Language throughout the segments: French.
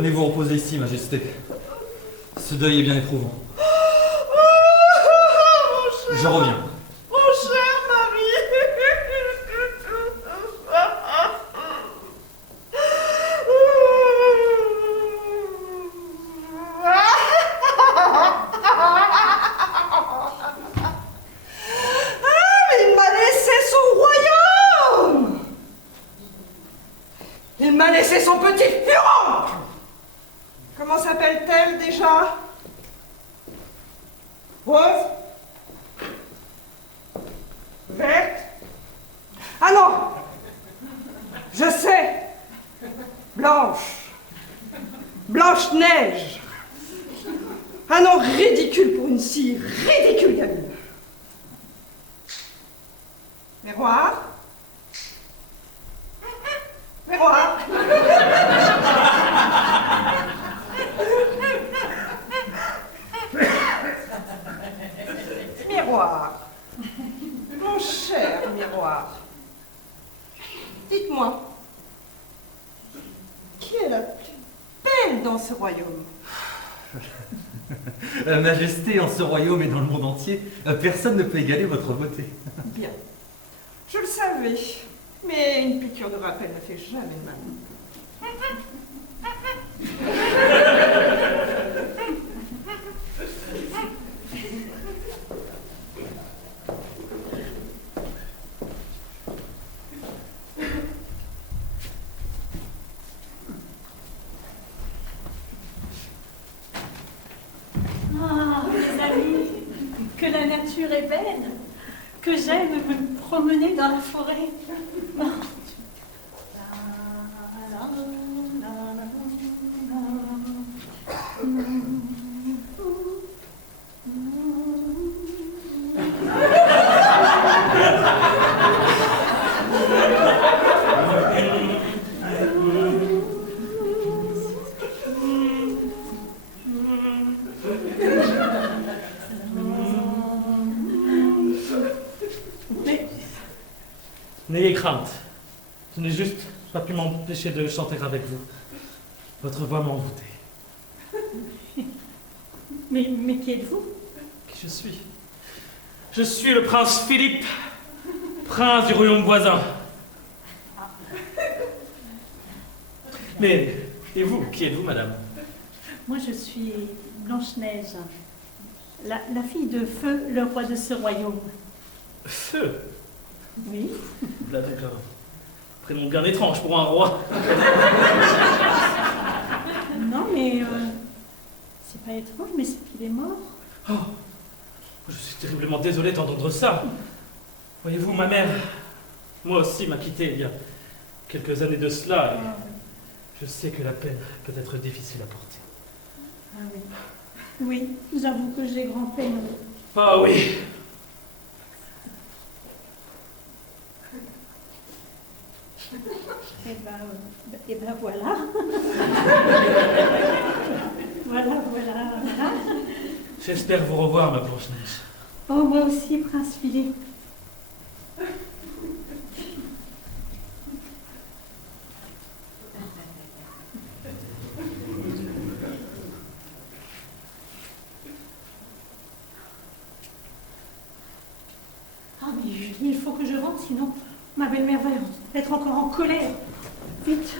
Venez vous reposer ici, Majesté. Ce deuil est bien éprouvant. Je reviens. Mon cher mari. Il m'a laissé son royaume. Il m'a laissé son petit furon. Comment s'appelle-t-elle déjà? Rose? Verte? Ah non! Je sais! Blanche! Blanche-Neige! Un nom ridicule pour une si ridicule gamine! Miroir? Miroir? Miroir! Mon cher miroir, dites-moi, qui est la plus belle dans ce royaume? Majesté, en ce royaume et dans le monde entier, personne ne peut égaler votre beauté. Bien, je le savais, mais une piqûre de rappel ne fait jamais de mal. Ah, mes amis, que la nature est belle, que j'aime me promener dans la forêt. Oh. N'ayez crainte. Je n'ai juste pas pu m'empêcher de chanter avec vous. Votre voix m'a envoûté. Mais qui êtes-vous? Qui je suis? Je suis le prince Philippe, prince du royaume voisin. Mais, et vous, qui êtes-vous, madame? Moi, je suis Blanche-Neige, la fille de Feu, le roi de ce royaume. Feu? Oui. Là, d'accord. Prénom bien étrange pour un roi. Non, mais c'est pas étrange, mais c'est qu'il est mort. Oh, je suis terriblement désolé d'entendre ça. Voyez-vous, ma mère, moi aussi, m'a quitté il y a quelques années de cela. Et je sais que la peine peut être difficile à porter. Ah oui. Oui, j'avoue que j'ai grand peine. Ah oui. Et ben voilà. Voilà. J'espère vous revoir, ma Blanche-Neige. Oh, moi aussi, prince Philippe. Ah, mais Julie, il faut que je rentre, sinon ma belle-mère va être encore en colère. Vite.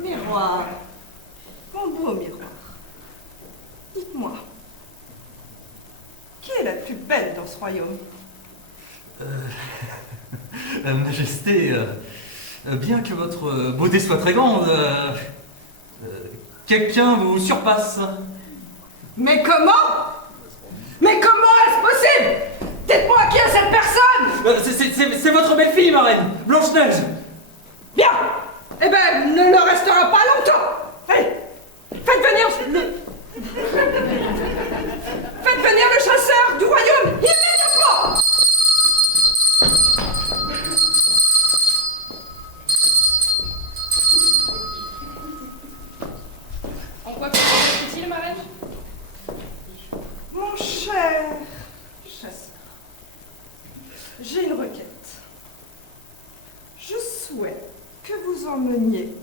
Miroir, mon beau miroir, dites-moi, qui est la plus belle dans ce royaume? Majesté, bien que votre beauté soit très grande, quelqu'un vous surpasse. Mais comment? Mais comment est-ce possible? Dites-moi qui est cette personne? C'est votre belle-fille, ma reine, Blanche-Neige. Bien. Eh ben, ne le restera pas longtemps. Allez, faites venir le chasseur du royaume immédiatement. Cher chasseur, j'ai une requête. Je souhaite que vous emmeniez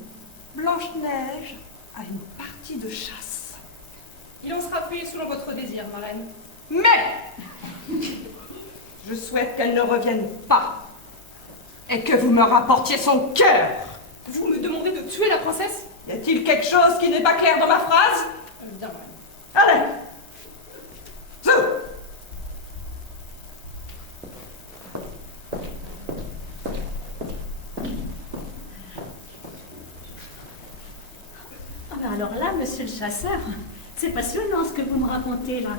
Blanche-Neige à une partie de chasse. Il en sera fait selon votre désir, marraine. Mais je souhaite qu'elle ne revienne pas et que vous me rapportiez son cœur. Vous me demandez de tuer la princesse? Y a-t-il quelque chose qui n'est pas clair dans ma phrase? Bien, marraine. Allez! Zou! Ah ben alors là, monsieur le chasseur, c'est passionnant ce que vous me racontez là.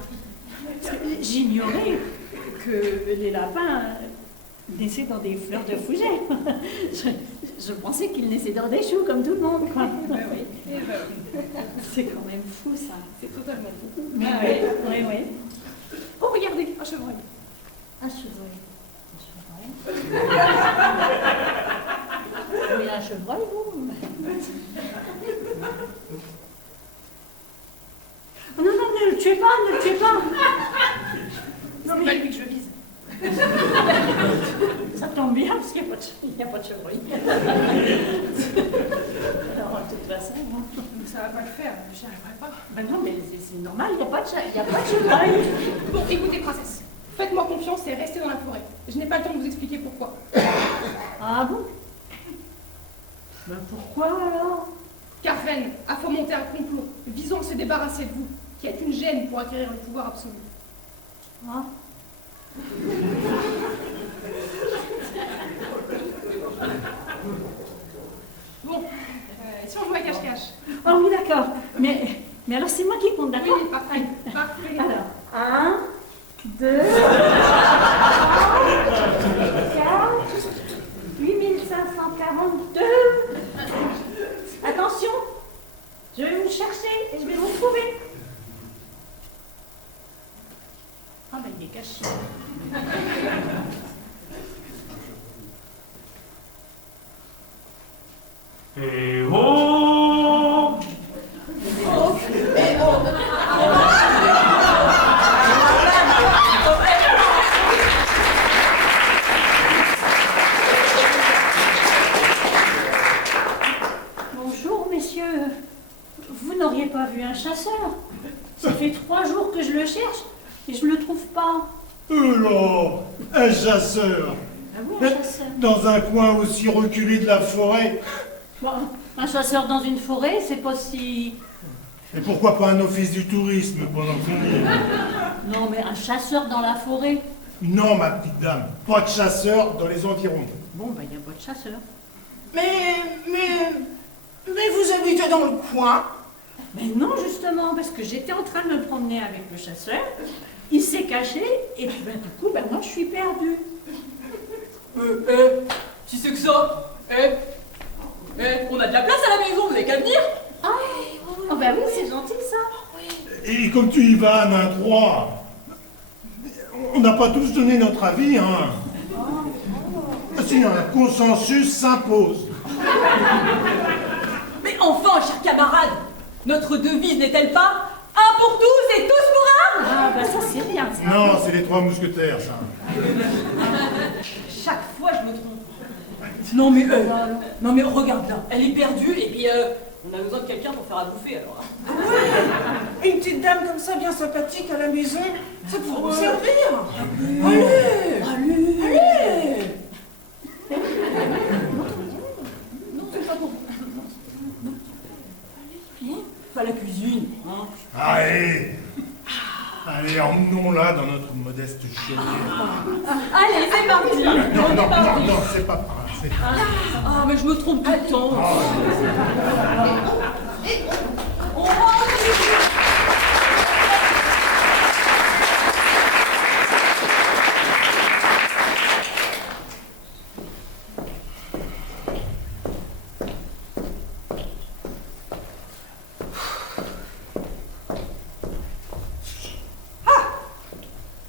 Parce que j'ignorais que les lapins naissaient dans des fleurs de fougère. Je pensais qu'ils naissaient dans des choux comme tout le monde, quoi. Oui. C'est quand même fou ça. C'est totalement fou. Oui, oui, oui. Oh, regardez, un chevreuil. Un chevreuil. Un chevreuil. Vous voulez un chevreuil, vous? Oh, non, non, ne le tuez pas, ne le tuez pas. Non, mais pas lui que je vise. Ça tombe bien parce qu'il n'y a pas de chevreuil. Alors, de toute façon, moi... Ça va pas le faire, j'y arriverai pas. Ben non, mais c'est normal, il n'y a pas de chevreuil. Bon, écoutez, princesse. Faites-moi confiance et restez dans la forêt. Je n'ai pas le temps de vous expliquer pourquoi. Ah bon? Ben pourquoi alors? Car Reine a fomenté un complot visant à se débarrasser de vous, qui est une gêne pour acquérir le pouvoir absolu. Ah. Bon, si on joue à cache-cache. Ah oui, d'accord. Mais alors c'est moi qui compte, Oui, d'accord? oui, parfait. Parfait. Alors, 1, 2, 3, 4, 8542. Attention, je vais vous chercher et je vais vous trouver. Ah ben il est caché. Eh oh! Bonjour, messieurs. Vous n'auriez pas vu un chasseur? Ça fait 3 jours que je le cherche et je ne le trouve pas. Alors, un chasseur, Ah oui, un chasseur. dans un coin aussi reculé de la forêt. Bon, un chasseur dans une forêt, c'est pas si... Et pourquoi pas un office du tourisme pendant qu'on y est? Non, mais un chasseur dans la forêt. Non, ma petite dame, pas de chasseur dans les environs. Bon, ben, il n'y a pas de chasseur. Mais vous habitez dans le coin? Mais non, justement, parce que j'étais en train de me promener avec le chasseur, il s'est caché, et puis ben, du coup, ben, moi, je suis perdue. Si c'est que ça? On a de la place à la maison, vous avez qu'à venir? Oh, ben oui, c'est gentil, ça. Et comme tu y vas, main droite, on n'a pas tous donné notre avis, hein. Si un consensus s'impose. Mais enfin, chers camarades, notre devise n'est-elle pas un pour tous et tous pour un? Ah, ben ça, c'est bien, ça. Non, c'est les 3 mousquetaires, ça. Chaque fois, je me trompe. Non mais regarde là, elle est perdue et puis on a besoin de quelqu'un pour faire à bouffer alors. Une petite dame comme ça, bien sympathique à la maison, ça pourrait vous servir. Allez. Non, c'est pas bon. Pas la cuisine, hein. Allez, emmenons-la dans notre modeste chaudière. Allez, c'est parti. Non, c'est pas par là. Ah, mais je me trompe tout le temps. On rentre.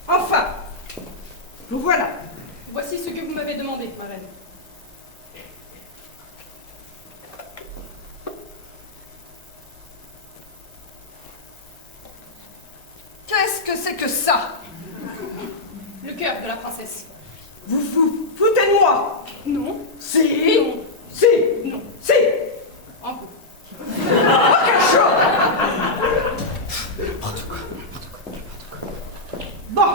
Enfin, vous voilà. Voici ce que vous m'avez demandé, ma reine. Qu'est-ce que c'est c'est que ça? Le cœur de la princesse. Vous vous foutez de moi? Non. Si. Non. Si. Non. Si. Un peu. Oh, quelle chose! Bon.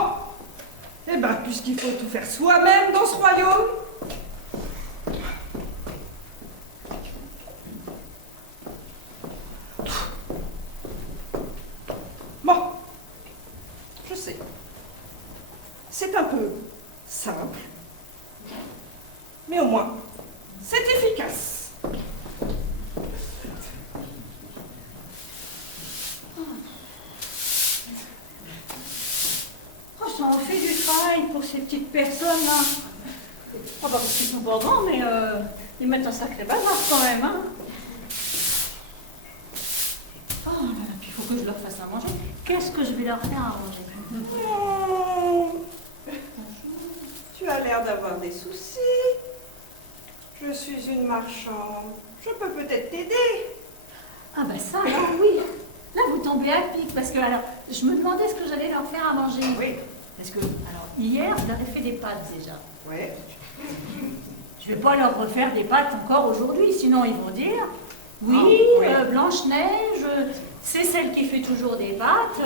Eh ben, puisqu'il faut tout faire soi-même dans ce royaume. Bon. Je sais. C'est un peu simple. Mais au moins, c'est efficace. Oh, ça en fait du travail pour ces petites personnes-là. Oh, bah, parce qu'ils sont pas grands, mais ils mettent un sacré bazar quand même, hein. Oh là là, puis il faut que je leur fasse à manger. Qu'est-ce que je vais leur faire à manger? Oh. Tu as l'air d'avoir des soucis. Je suis une marchande. Je peux peut-être t'aider. Ah bah ça, alors oui. Là, vous tombez à pic, parce que, alors, je me demandais ce que j'allais leur faire à manger. Oui. Parce que, alors, hier, je leur ai fait des pâtes déjà. Oui. Je vais pas leur refaire des pâtes encore aujourd'hui, sinon ils vont dire oui, Ah, oui. Blanche-Neige, c'est celle qui fait toujours des pâtes.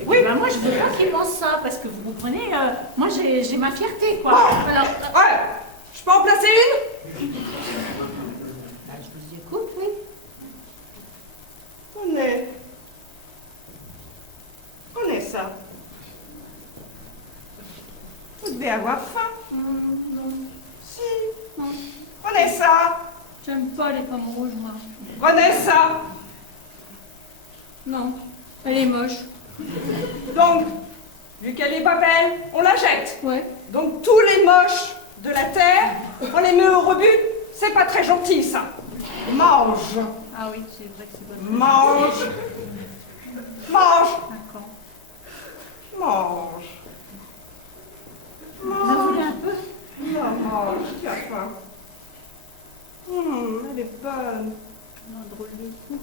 Et Oui. puis, ben, moi, je veux pas qu'ils pensent ça, parce que vous comprenez, moi j'ai ma fierté, quoi. Oh. Alors, Ouais. Je peux en placer une? ben, je vous écoute, oui. On est ça. Vous devez avoir faim. Non, Si. non, Prenez ça. j'aime pas les pommes rouges, moi. Prenez ça. Non, elle est moche. Donc, vu qu'elle est pas belle, on la jette. Ouais. Donc tous les moches de la terre, on les met au rebut. C'est pas très gentil, ça. Mange. Ah oui, c'est vrai que c'est bonne. Mange. Mange. D'accord. Mange. Vous en voulez un peu? Non, mange. Tu as faim. Elle est bonne. Non, drôle de coup.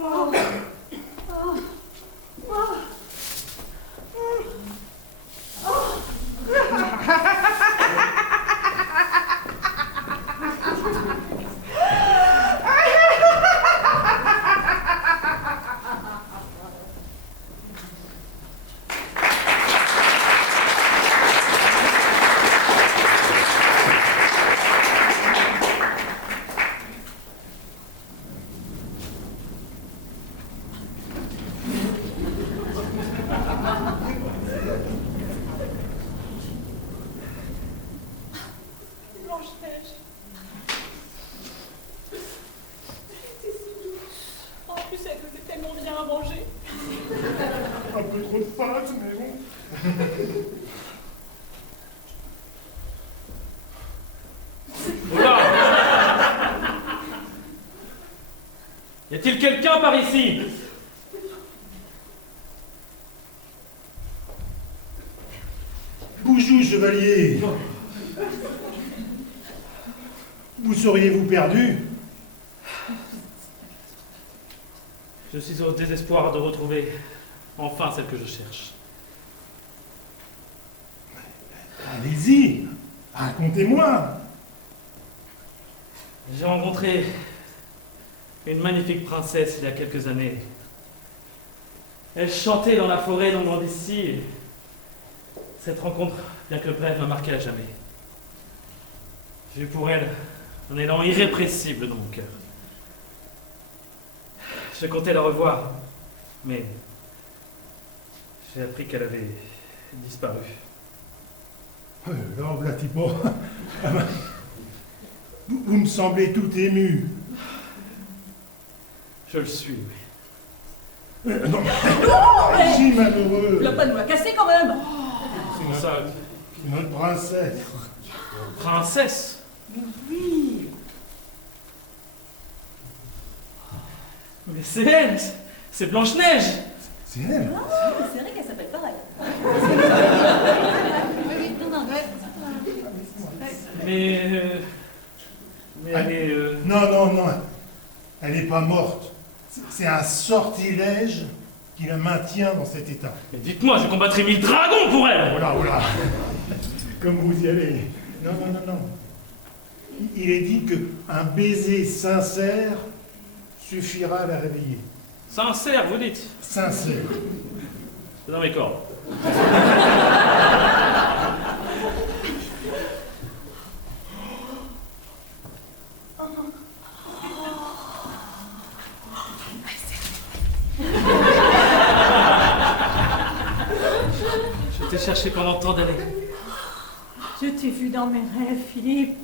Mange. Blanche-Neige. J'étais si douce. En plus, elle faisait tellement bien à manger. Un peu trop de pâtes, mais bon. Oula! Y a-t-il quelqu'un par ici? Boujou, chevalier. Où seriez-vous perdu? Je suis au désespoir de retrouver enfin celle que je cherche. Allez-y, racontez-moi. J'ai rencontré une magnifique princesse il y a quelques années. Elle chantait dans la forêt non loin d'ici. Et cette rencontre, bien que brève, m'a marqué à jamais. J'ai eu pour elle un élan irrépressible dans mon cœur. Je comptais la revoir, mais j'ai appris qu'elle avait disparu. Alors, voilà, Thibaut. Vous me semblez tout ému. Je le suis, oui. Non, mais- si malheureux. Il a pas de me casser quand même. Comment ça, Notre princesse. princesse? Oui. Mais c'est elle! C'est Blanche-Neige! C'est elle. C'est vrai qu'elle s'appelle pareil. Mais elle est... Non, non, non. Elle n'est pas morte. C'est un sortilège qui la maintient dans cet état. Mais dites-moi, je combattrai 1000 dragons pour elle. Oh là, oh là. Comme vous y allez. Non, non, non, non. Il est dit qu'un baiser sincère suffira à la réveiller. Sincère, vous dites. Sincère. C'est dans mes cordes. Je t'ai cherché pendant tant d'années. Je t'ai vu dans mes rêves, Philippe.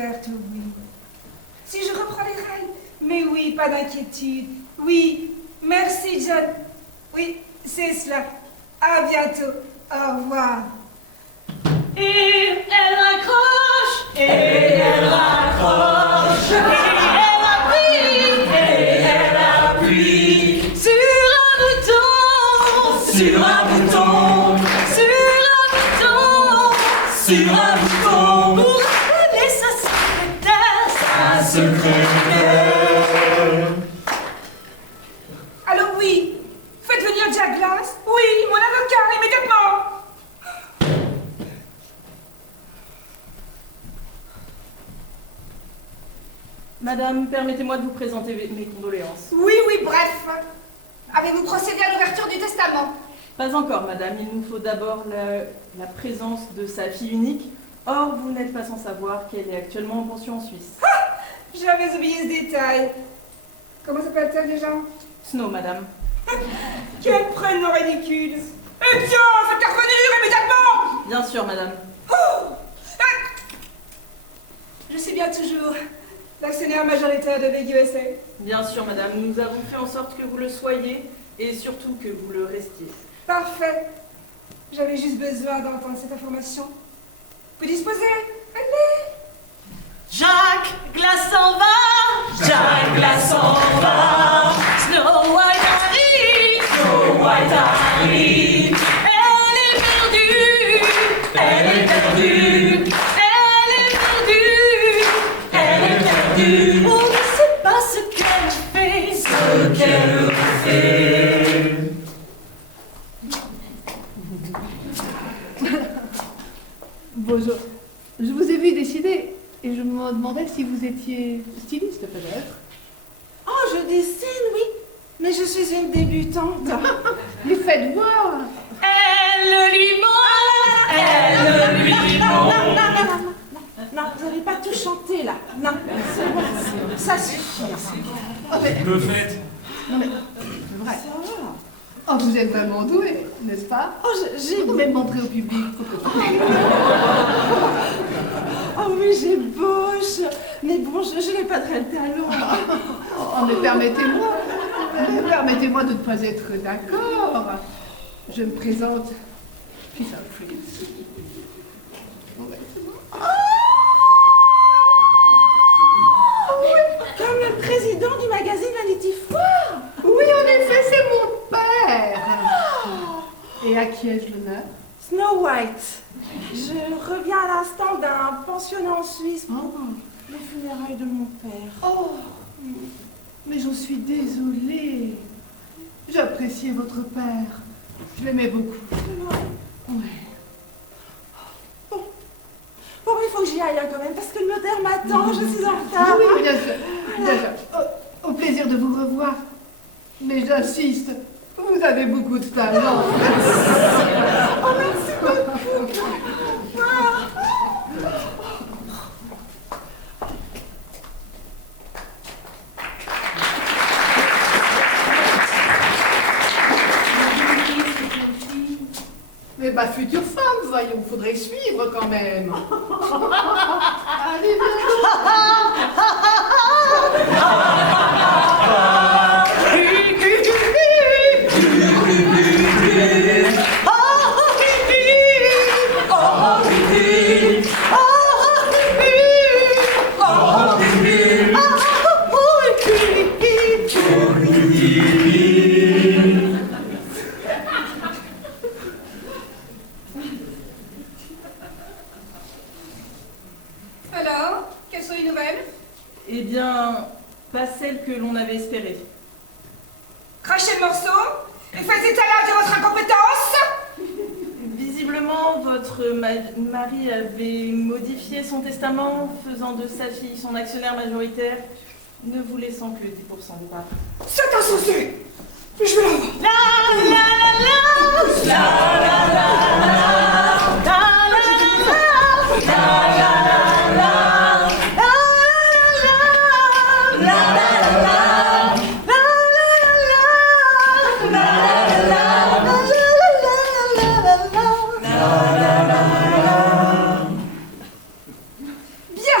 ouverte, oui. Si je reprends les règles. Mais oui, pas d'inquiétude. Oui, merci John. Oui, c'est cela. À bientôt. Au revoir. Et elle raccroche, et elle raccroche, et elle appuie sur un bouton, Sur un bouton, sur un bouton, pour appeler sa secrétaire. un secrétaire. Allô, oui. Faites venir Jack Glass. Oui, mon avocat, immédiatement. Madame, permettez-moi de vous présenter mes condoléances. Oui, bref. Avez-vous procédé à l'ouverture du testament? Pas encore, madame. Il nous faut d'abord la présence de sa fille unique. Or, vous n'êtes pas sans savoir qu'elle est actuellement en pension en Suisse. J'avais oublié ce détail. Comment s'appelle-t-elle déjà? Snow, madame. Quel prénom ridicule. Eh bien, faites revenir immédiatement. Bien sûr, madame. Je suis bien toujours l'actionnaire majoritaire de Big USA. Bien sûr, madame. Nous avons fait en sorte que vous le soyez et surtout que vous le restiez. Parfait. J'avais juste besoin d'entendre cette information. Vous disposez? Allez. Jack Glass s'en va, Jack Glass s'en va, Snow White arrive, Snow White arrive, elle est perdue, elle est perdue, elle est perdue, elle est perdue, on ne sait pas ce qu'elle fait, ce qu'elle fait. Bonjour. Je vous ai vu décider et je me demandais si vous étiez styliste peut-être. Oh, je dessine, oui. Mais je suis une débutante. Mais faites voir. Elle lui ment, elle lui ment. Non, vous n'avez pas tout chanté là. Non, c'est bon. Ça suffit. Le fait. Non mais c'est vrai. Ça va. Oh, vous êtes vraiment doué, n'est-ce pas? Oh, j'ai Vous pouvez me montrer au public. Oh oui, j'ébauche. Mais bon, je n'ai pas très le talent. Oh, mais permettez-moi de ne pas être d'accord. Je me présente. Puis ça Prince. Ouais, c'est bon. Comme le président du magazine Vanity Fair. Oui, en effet, c'est mon père. Et à qui ai-je l'honneur? Snow White. Je reviens à l'instant d'un pensionnat en Suisse pour les funérailles de mon père. Oh, mais j'en suis désolée. J'appréciais votre père. Je l'aimais beaucoup. Ouais. Bon, il faut que j'y aille hein, quand même, parce que le notaire m'attend, je suis en retard. Oui, bien sûr. Bien sûr. Au plaisir de vous revoir. Mais j'insiste, vous avez beaucoup de talent. Oh, merci beaucoup. Mais ma future femme, voyons, faudrait suivre quand même. Allez, Alors, quelles sont les nouvelles? Eh bien, pas celle que l'on avait espérée. Crachez le morceau et faites étalage de votre incompétence. Visiblement, votre mari avait modifié son testament, faisant de sa fille son actionnaire majoritaire, ne vous laissant que 10% de part. C'est insensé. Je vais l'avoir. Bien.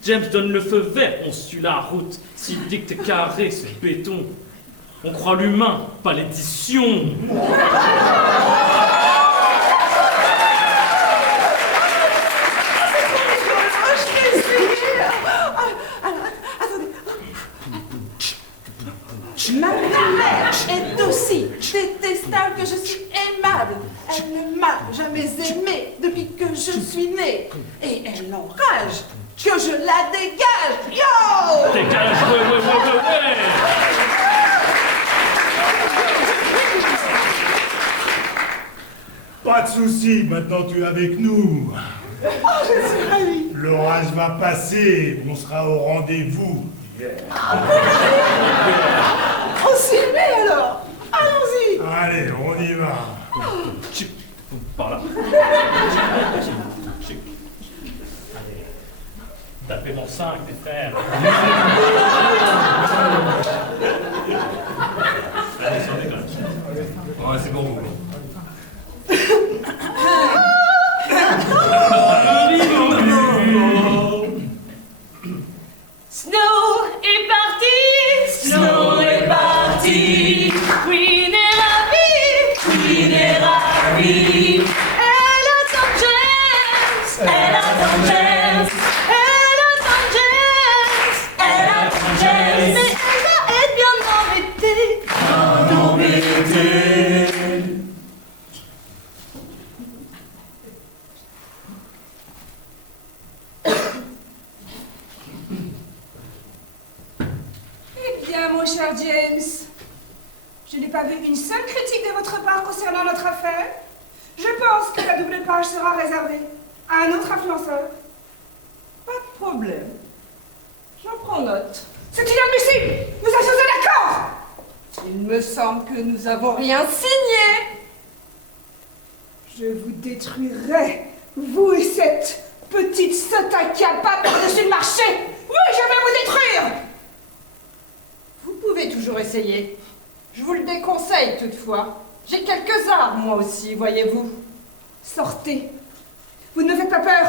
James donne le feu vert, on suit la route. S'il dicte carré, ce béton. On croit l'humain, pas l'édition. Ma mère est aussi détestable que je suis aimable. Elle ne m'a jamais aimée depuis que je suis née. Et elle enrage que je la dégage. Yo! Dégage, ouais. Pas de soucis, maintenant tu es avec nous. Oh, je suis ravie. L'orage va passer, on sera au rendez-vous. On s'y met alors. Allons-y. Allez, on y va. Par là. Allez. Tapez mon sein avec tes frères. Allez, ça déconne. Ouais, c'est bon. Snow est parti, Snow est parti. Queen est ravie, Queen est ravie. Elle attend James, elle attend James, elle attend James, elle attend James. Mais elle va être bien embêtée. Eh bien, mon cher James, je n'ai pas vu une seule critique de votre part concernant notre affaire. Je pense que la double page sera réservée à un autre influenceur. Pas de problème. J'en prends note. C'est inadmissible! Nous avions un accord! Il me semble que nous n'avons rien signé. Je vous détruirai, vous et cette petite sotte incapable par-dessus le marché. Oui, je vais vous détruire! Vous pouvez toujours essayer. Je vous le déconseille toutefois. J'ai quelques armes, moi aussi, voyez-vous. Sortez. Vous ne me faites pas peur.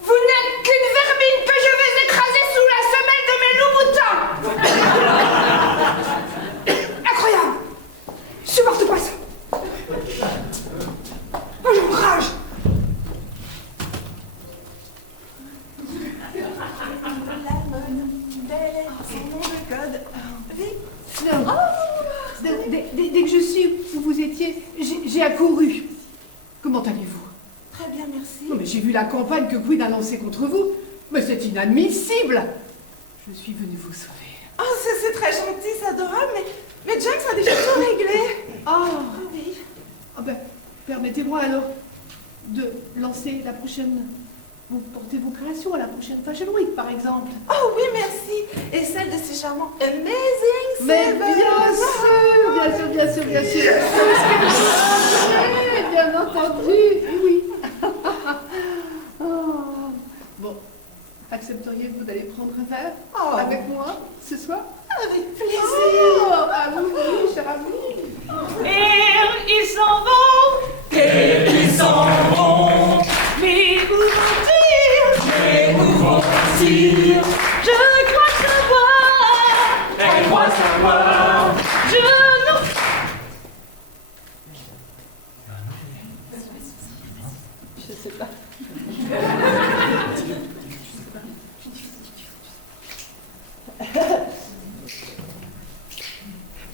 Vous n'êtes qu'une vermine que je vais écraser sous la semelle de mes loups-boutins. Incroyable. Je supporte pas ça. Oh, j'enrage. Dès que je suis où vous étiez, j'ai accouru. Comment allez-vous? Très bien, merci. Non, mais j'ai vu la campagne que Queen a lancée contre vous. Mais c'est inadmissible. Je suis venue vous sauver. Oh, c'est très gentil, c'est adorable, mais James a déjà tout réglé. Ah, Oui. ah ben, permettez-moi alors de lancer la prochaine... Vous portez vos créations à la prochaine Fashion Week, par exemple. Oh oui, merci. Et celle de ces charmants Amazing Mais Seven. bien sûr. Tout ce que je bien entendu. Oui. Oh. Bon, accepteriez-vous d'aller prendre un verre Oh. avec moi ce soir? Avec plaisir. Oh, ah oui, cher ami. Et ils s'en vont, et ils s'en vont. Mais où vont-ils? Mais où vont-ils? Je crois savoir. Elle croit savoir. Je non. Je sais pas.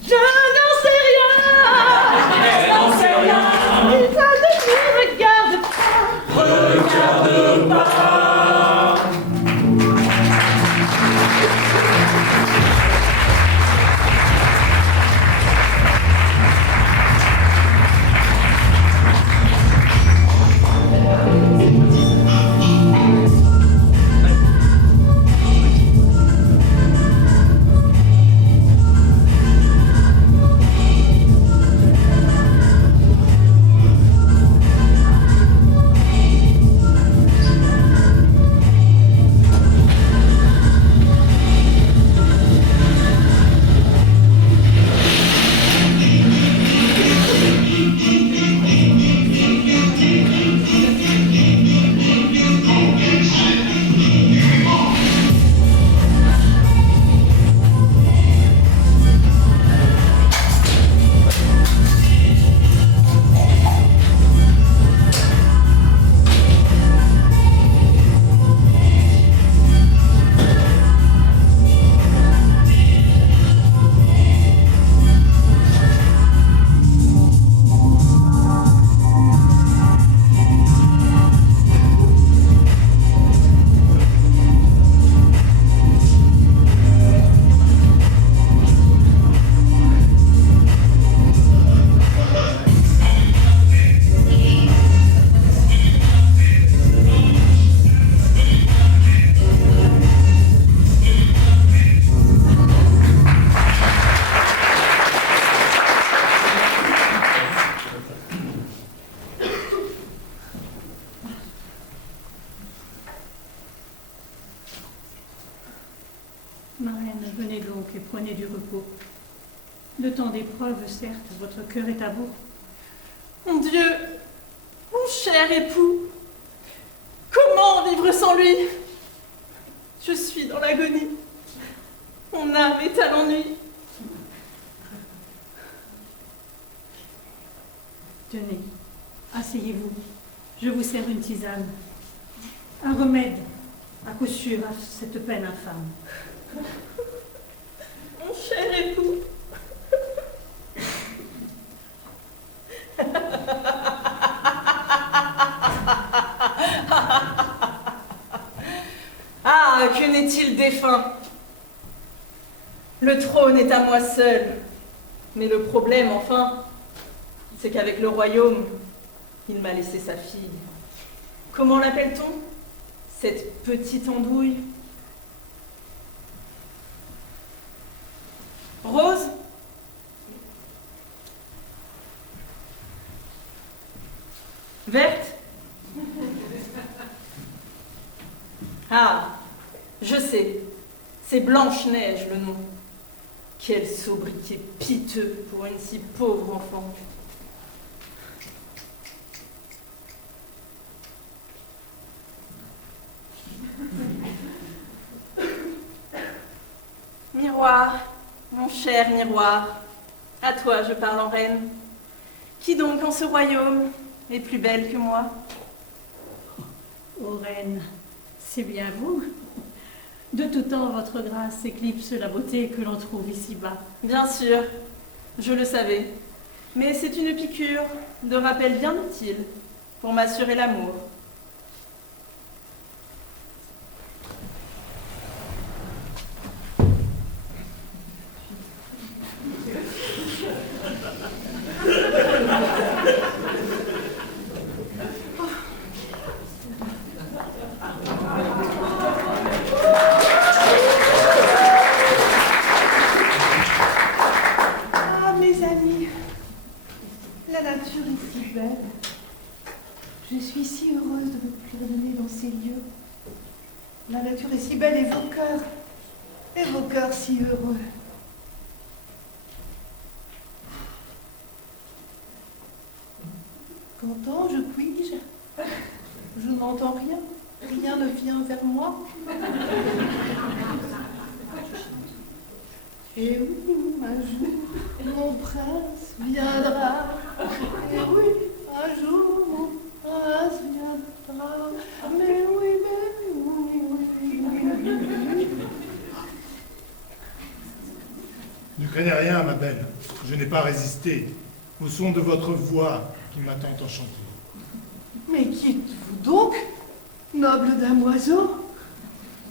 Je n'en sais rien. Elle n'en sait rien. Il t'a de regarde pas. Regarde pas. Ma reine, venez donc et prenez du repos. Le temps d'épreuve, certes, votre cœur est à bout. Mon Dieu, mon cher époux, comment vivre sans lui? Je suis dans l'agonie. Mon âme est à l'ennui. Tenez, asseyez-vous. Je vous sers une tisane. Un remède, à coup sûr, à cette peine infâme. Mon cher époux. Ah, que n'est-il défunt? Le trône est à moi seul. Mais le problème, enfin, c'est qu'avec le royaume, il m'a laissé sa fille. Comment l'appelle-t-on? Cette petite andouille? Rose? Verte? Ah, je sais, c'est Blanche-Neige le nom. Quel sobriquet piteux pour une si pauvre enfant. Miroir, mon cher miroir, à toi je parle en reine. Qui donc en ce royaume est plus belle que moi? Ô reine, c'est bien vous. De tout temps, votre grâce éclipse la beauté que l'on trouve ici-bas. Bien sûr, je le savais. Mais c'est une piqûre de rappel bien utile pour m'assurer l'amour. Ah, mes amis, la nature est si belle. Je suis si heureuse de me promener dans ces lieux. La nature est si belle et vos cœurs si heureux. Qu'entends-je, puis-je? Je n'entends rien. Rien ne vient vers moi. Et oui, un jour, mon prince viendra. Et oui, un jour, mon prince viendra. Mais oui, oui. Ne craignez rien, ma belle. Je n'ai pas résisté au son de votre voix qui m'a tant enchanté. Mais qui êtes-vous donc, noble damoiseau?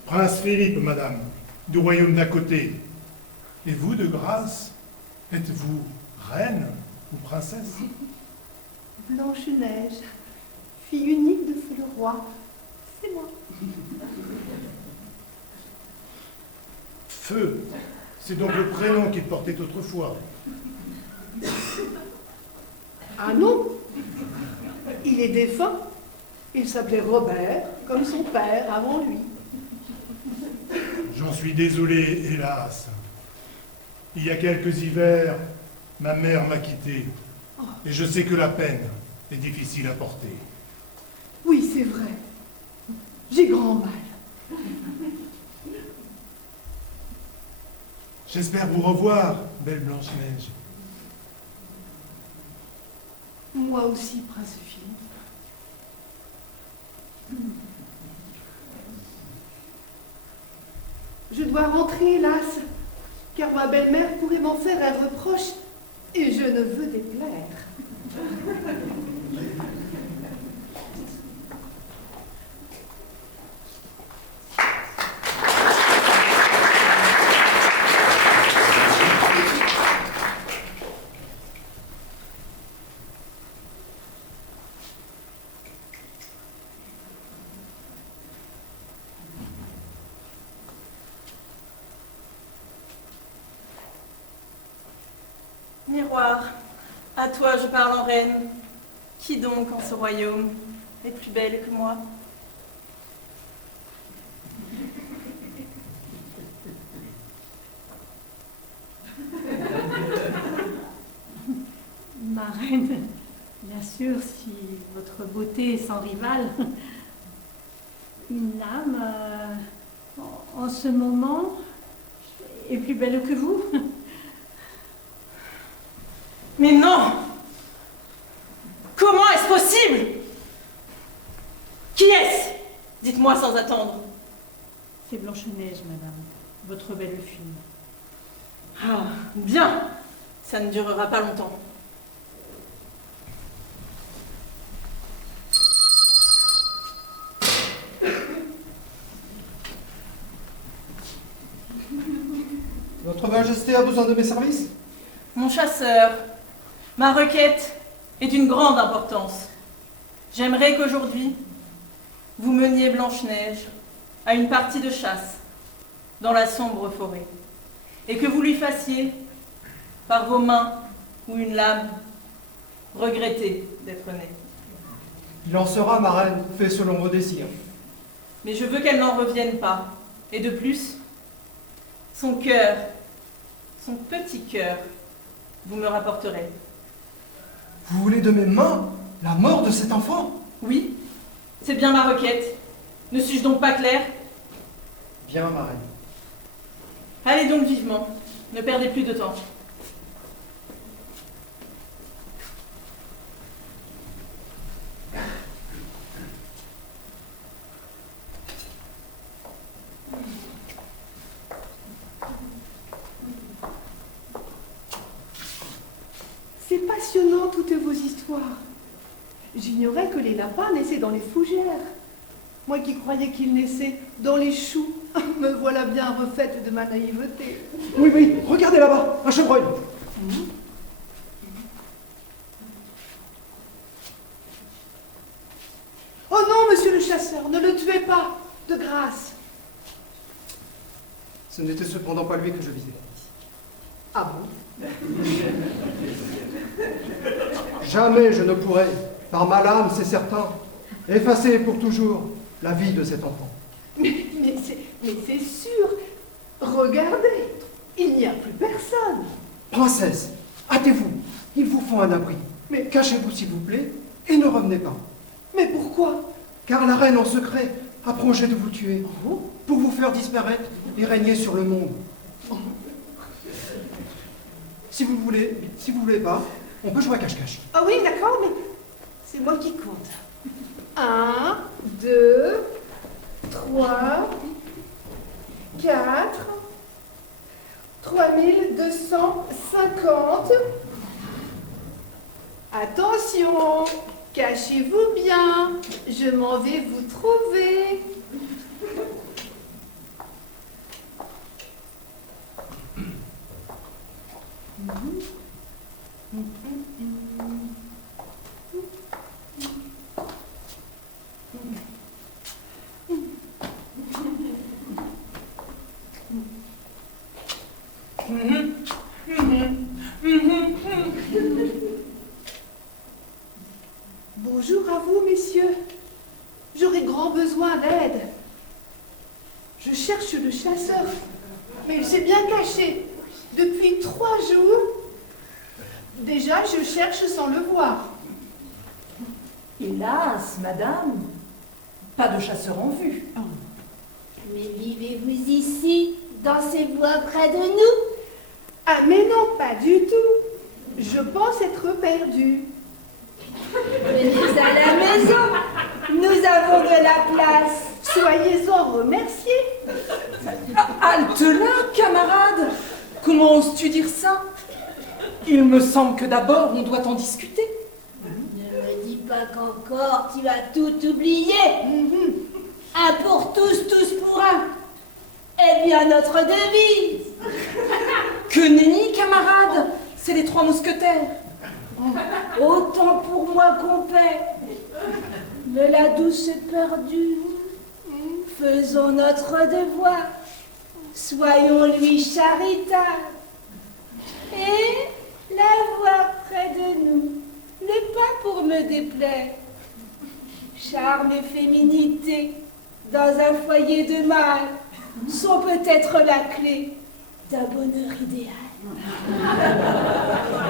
Prince Philippe, madame, du royaume d'à côté. Et vous, de grâce, êtes-vous reine ou princesse? Blanche-Neige, fille unique de feu le roi. C'est moi. Feu, c'est donc le prénom qu'il portait autrefois. Ah non, il est défunt. Il s'appelait Robert, comme son père avant lui. J'en suis désolé, hélas. Il y a quelques hivers, ma mère m'a quitté. Et je sais que la peine est difficile à porter. Oui, c'est vrai. J'ai grand mal. J'espère vous revoir, belle Blanche-Neige. Moi aussi, prince Philippe. Je dois rentrer, hélas, car ma belle-mère pourrait m'en faire un reproche, et je ne veux déplaire. Miroir, à toi je parle en reine. Qui donc en ce royaume est plus belle que moi? Bien sûr, si votre beauté est sans rival. Une âme, en ce moment, est plus belle que vous. Mais non! Comment est-ce possible? Qui est-ce? Dites-moi sans attendre. C'est Blanche-Neige, madame, votre belle fille. Ah, bien! Ça ne durera pas longtemps. Votre Majesté a besoin de mes services? Mon chasseur, ma requête est d'une grande importance. J'aimerais qu'aujourd'hui, vous meniez Blanche-Neige à une partie de chasse dans la sombre forêt, et que vous lui fassiez, par vos mains ou une lame, regretter d'être née. Il en sera, ma reine, fait selon vos désirs. Mais je veux qu'elle n'en revienne pas. Et de plus, son cœur, son petit cœur, vous me rapporterez. Vous voulez de mes mains la mort de cet enfant? Oui, c'est bien ma requête. Ne suis-je donc pas claire? Bien, ma reine. Allez donc vivement, ne perdez plus de temps. C'est passionnant toutes vos histoires. J'ignorais que les lapins naissaient dans les fougères. Moi qui croyais qu'ils naissaient dans les choux, me voilà bien refaite de ma naïveté. Oui, oui, regardez là-bas, un chevreuil. Oh non, monsieur le chasseur, ne le tuez pas, de grâce. Ce n'était cependant pas lui que je visais. Ah bon? Jamais je ne pourrai, par ma lame, c'est certain, effacer pour toujours la vie de cet enfant. Mais c'est sûr. Regardez, il n'y a plus personne. Princesse, hâtez-vous, il vous faut un abri. Mais cachez-vous s'il vous plaît, et ne revenez pas. Mais pourquoi? Car la reine en secret a projet de vous tuer, pour vous faire disparaître et régner sur le monde. Si vous voulez pas, on peut jouer à cache-cache. Ah oui, d'accord, mais c'est moi qui compte. 1, 2, 3, 4, 3250. Attention, cachez-vous bien, je m'en vais vous trouver. Bonjour à vous, messieurs. J'aurais grand besoin d'aide. Je cherche le chasseur, mais il s'est bien caché. Depuis 3 jours, déjà je cherche sans le voir. Hélas, madame, pas de chasseur en vue. Mais vivez-vous ici, dans ces bois près de nous? Ah mais non, pas du tout. Je pense être perdue. Venez à la maison, nous avons de la place. Soyez-en remerciés. Halte là, camarade! Comment oses-tu dire ça? Il me semble que d'abord on doit en discuter. Ne me dis pas qu'encore tu as tout oublié. Un pour tous, tous pour un. Eh bien notre devise. Que nenni, camarade! C'est les 3 mousquetaires. Autant pour moi qu'on paie. De la douce perdue, faisons notre devoir. Soyons-lui charitables. Et l'avoir près de nous n'est pas pour me déplaire. Charme et féminité dans un foyer de mâle sont peut-être la clé d'un bonheur idéal.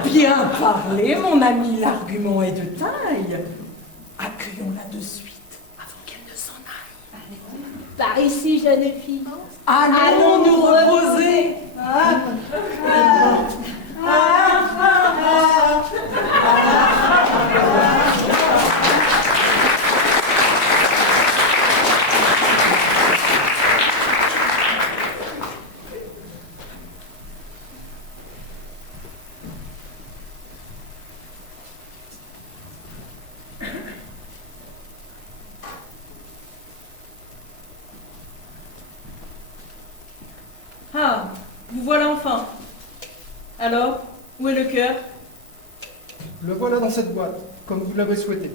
Bien parlé, mon ami, l'argument est de taille. Accueillons-la de suite, avant qu'elle ne s'en aille. Par ici, jeune fille. Allons nous reposer. Ah, vous voilà enfin. Alors, où est le cœur? Le voilà dans cette boîte, comme vous l'avez souhaité.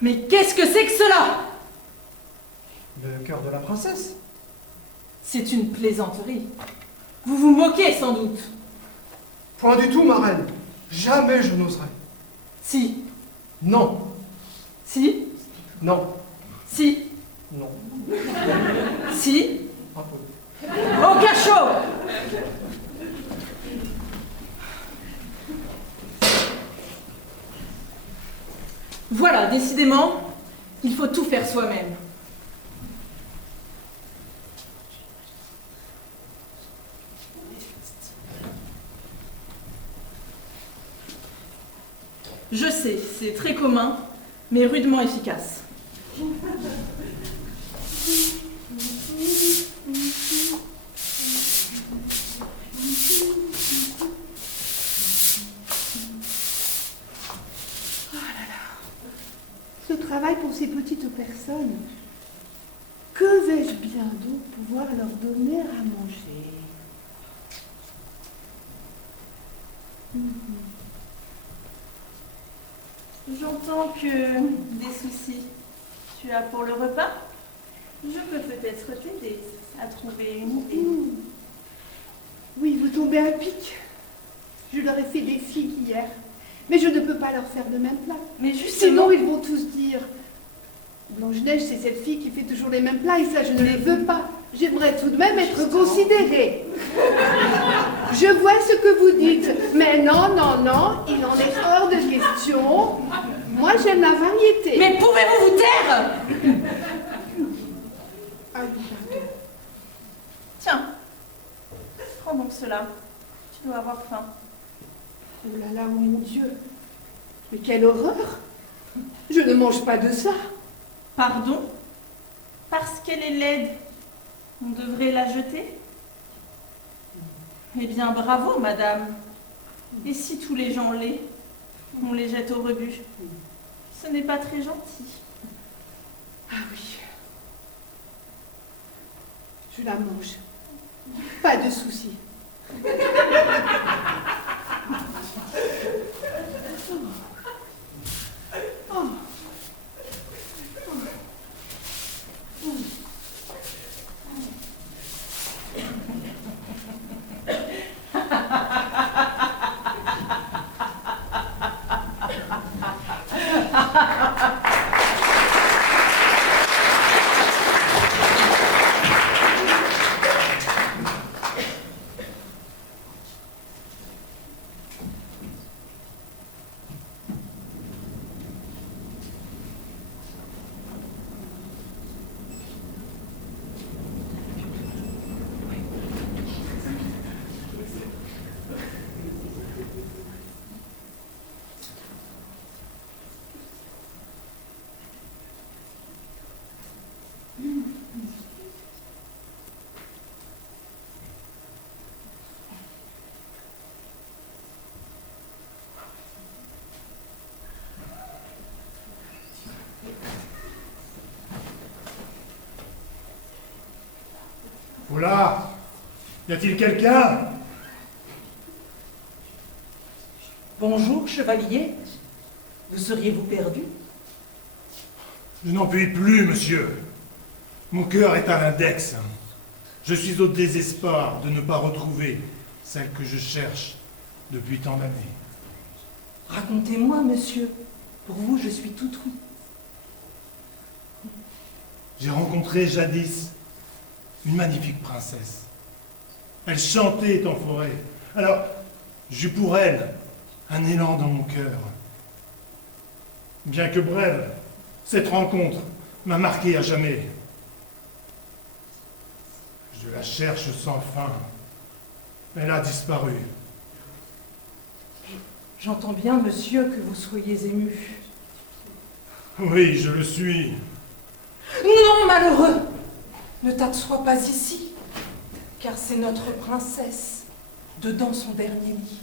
Mais qu'est-ce que c'est que cela? Le cœur de la princesse. C'est une plaisanterie. Vous vous moquez sans doute. Point du tout, ma reine. Jamais je n'oserais. Si. Non. Si. Non. Si. Non. Si. Un peu. Au cachot! Voilà, décidément, il faut tout faire soi-même. Je sais, c'est très commun, mais rudement efficace. Ce travail pour ces petites personnes. Que vais-je bien donc pouvoir leur donner à manger? J'entends que des soucis tu as pour le repas. Je peux peut-être t'aider à trouver une idée. Oui, vous tombez à pic. Je leur ai fait des figues hier, mais je ne peux pas leur faire le même plat. Mais justement... Sinon, ils vont tous dire Blanche-Neige, c'est cette fille qui fait toujours les mêmes plats et ça, je ne le veux pas. J'aimerais tout de même être considérée. Je vois ce que vous dites, mais non, non, non, il en est hors de question. Moi, j'aime la variété. Mais pouvez-vous vous taire? Ah oui, pardon. Tiens, prends donc cela. Tu dois avoir faim. Oh là là, mon Dieu. Mais quelle horreur. Je ne mange pas de ça. Pardon? Parce qu'elle est laide, on devrait la jeter? Eh bien, bravo, madame. Et si tous les gens laids, on les jette au rebut? Ce n'est pas très gentil. Ah oui. Je la mange. Pas de souci. Oh. Oula! Y a-t-il quelqu'un? Bonjour, chevalier. Vous seriez-vous perdu? Je n'en puis plus, monsieur. Mon cœur est à l'index. Je suis au désespoir de ne pas retrouver celle que je cherche depuis tant d'années. Racontez-moi, monsieur. Pour vous, je suis tout oui. J'ai rencontré jadis une magnifique princesse. Elle chantait en forêt. Alors, j'eus pour elle un élan dans mon cœur. Bien que brève, cette rencontre m'a marqué à jamais. Je la cherche sans fin. Elle a disparu. J'entends bien, monsieur, que vous soyez ému. Oui, je le suis. Non, malheureux! Ne t'assois pas ici, car c'est notre princesse, dedans son dernier lit.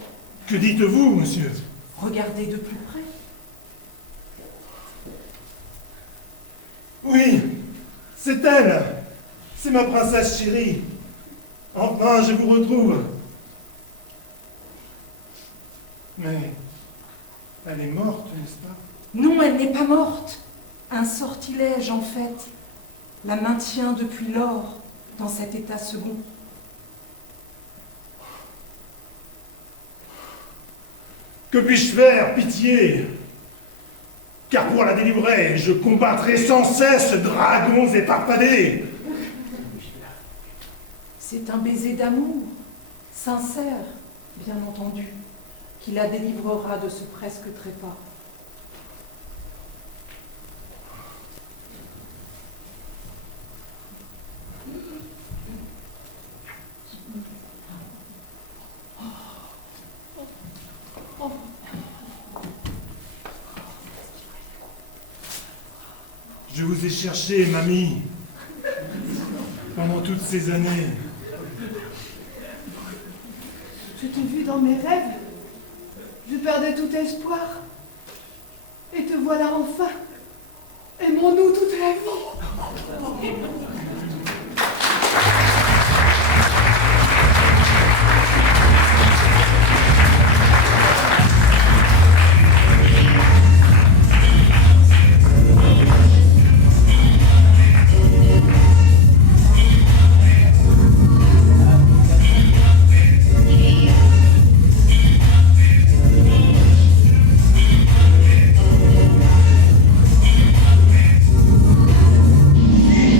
Que dites-vous, monsieur? Regardez de plus près. Oui, c'est elle. C'est ma princesse chérie. Enfin, je vous retrouve. Mais elle est morte, n'est-ce pas? Non, elle n'est pas morte. Un sortilège, en fait, la maintient depuis lors dans cet état second. Que puis-je faire? Pitié! Car pour la délivrer, je combattrai sans cesse dragons éparpadés. C'est un baiser d'amour, sincère, bien entendu, qui la délivrera de ce presque trépas. Je vous ai cherché, mamie, pendant toutes ces années. Je t'ai vu dans mes rêves. Je perdais tout espoir. Et te voilà enfin. Aimons-nous toute la vie.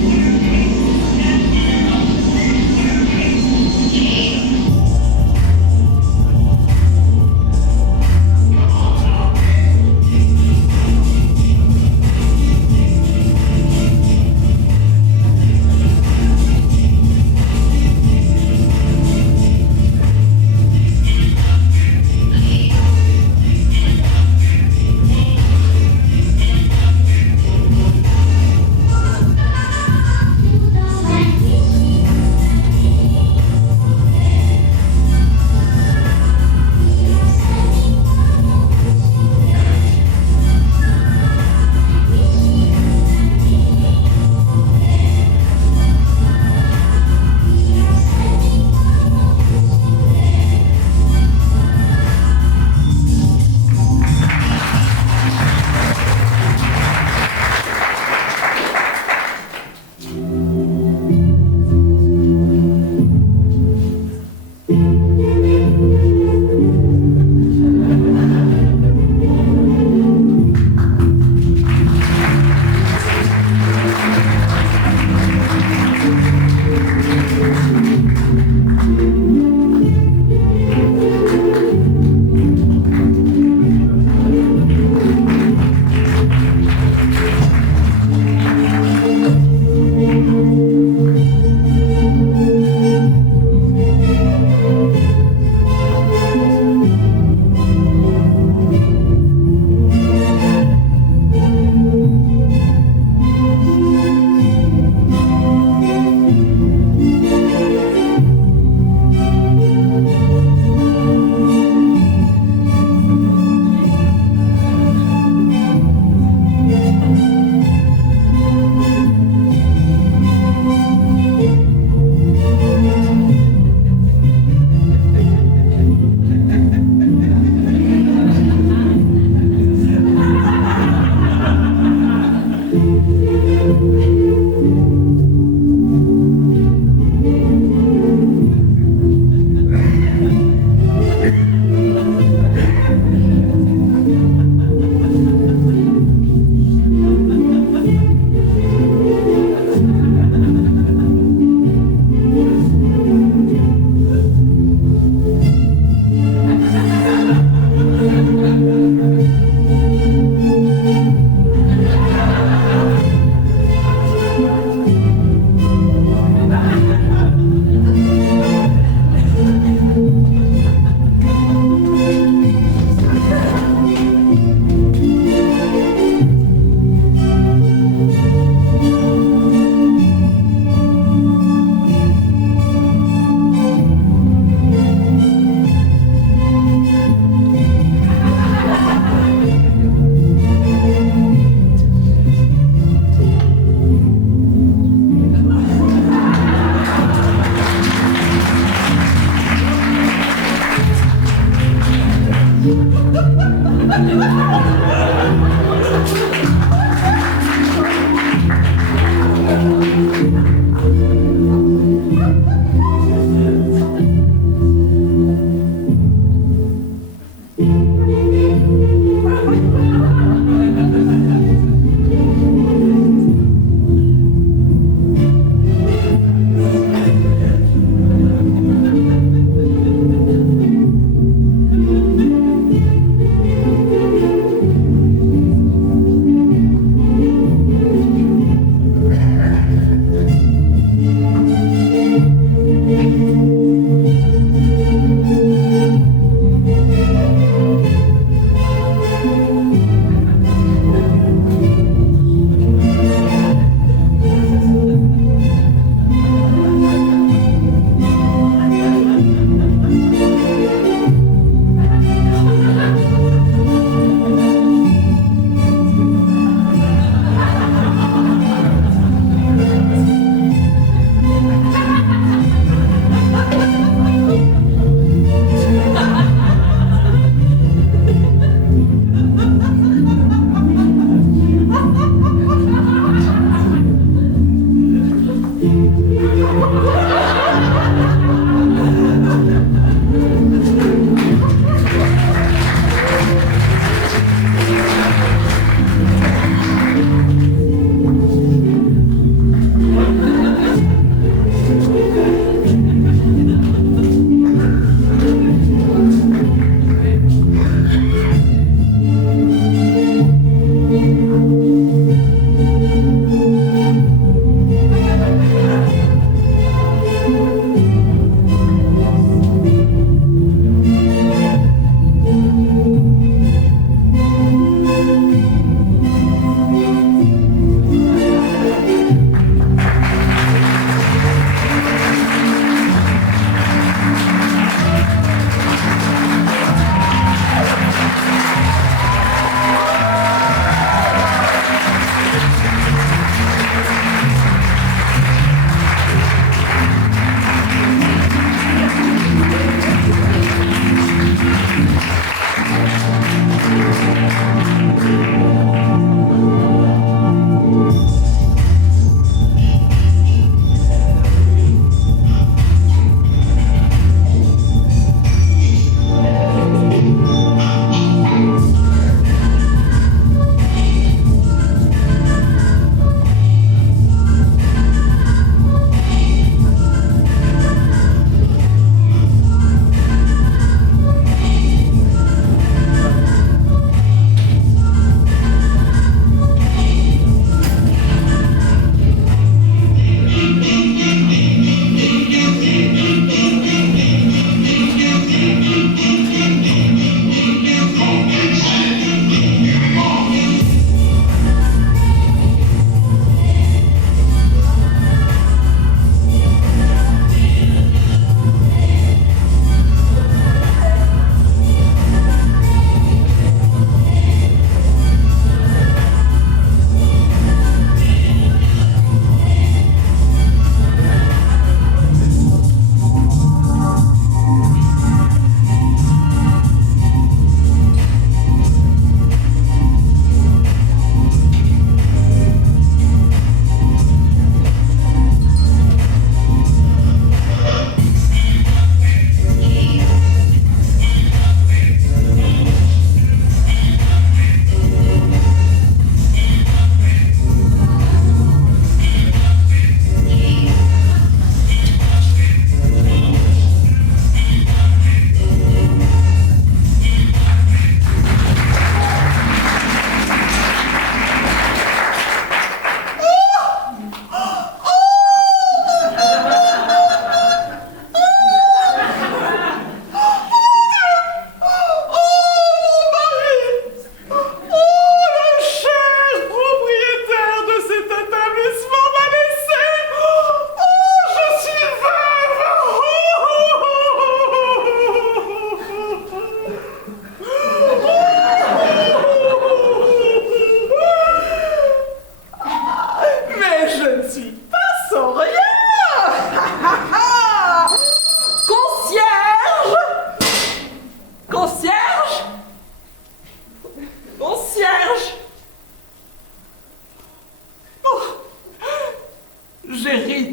Thank you.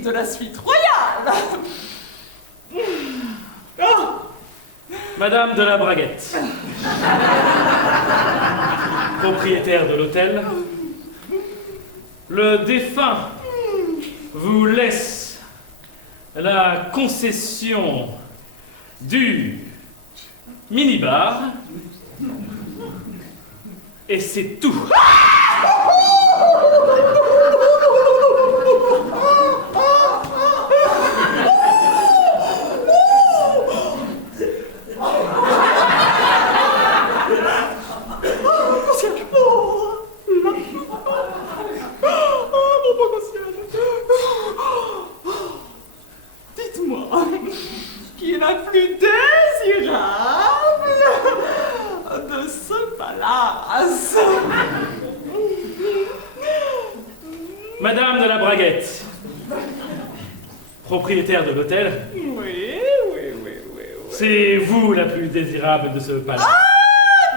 de la suite royale. Oh, Madame de la Braguette, propriétaire de l'hôtel, le défunt vous laisse la concession du minibar et c'est tout. dites-moi, qui est la plus désirable de ce palace? Madame de la Braguette, propriétaire de l'hôtel, Oui. c'est vous la plus désirable de ce palais. Ah,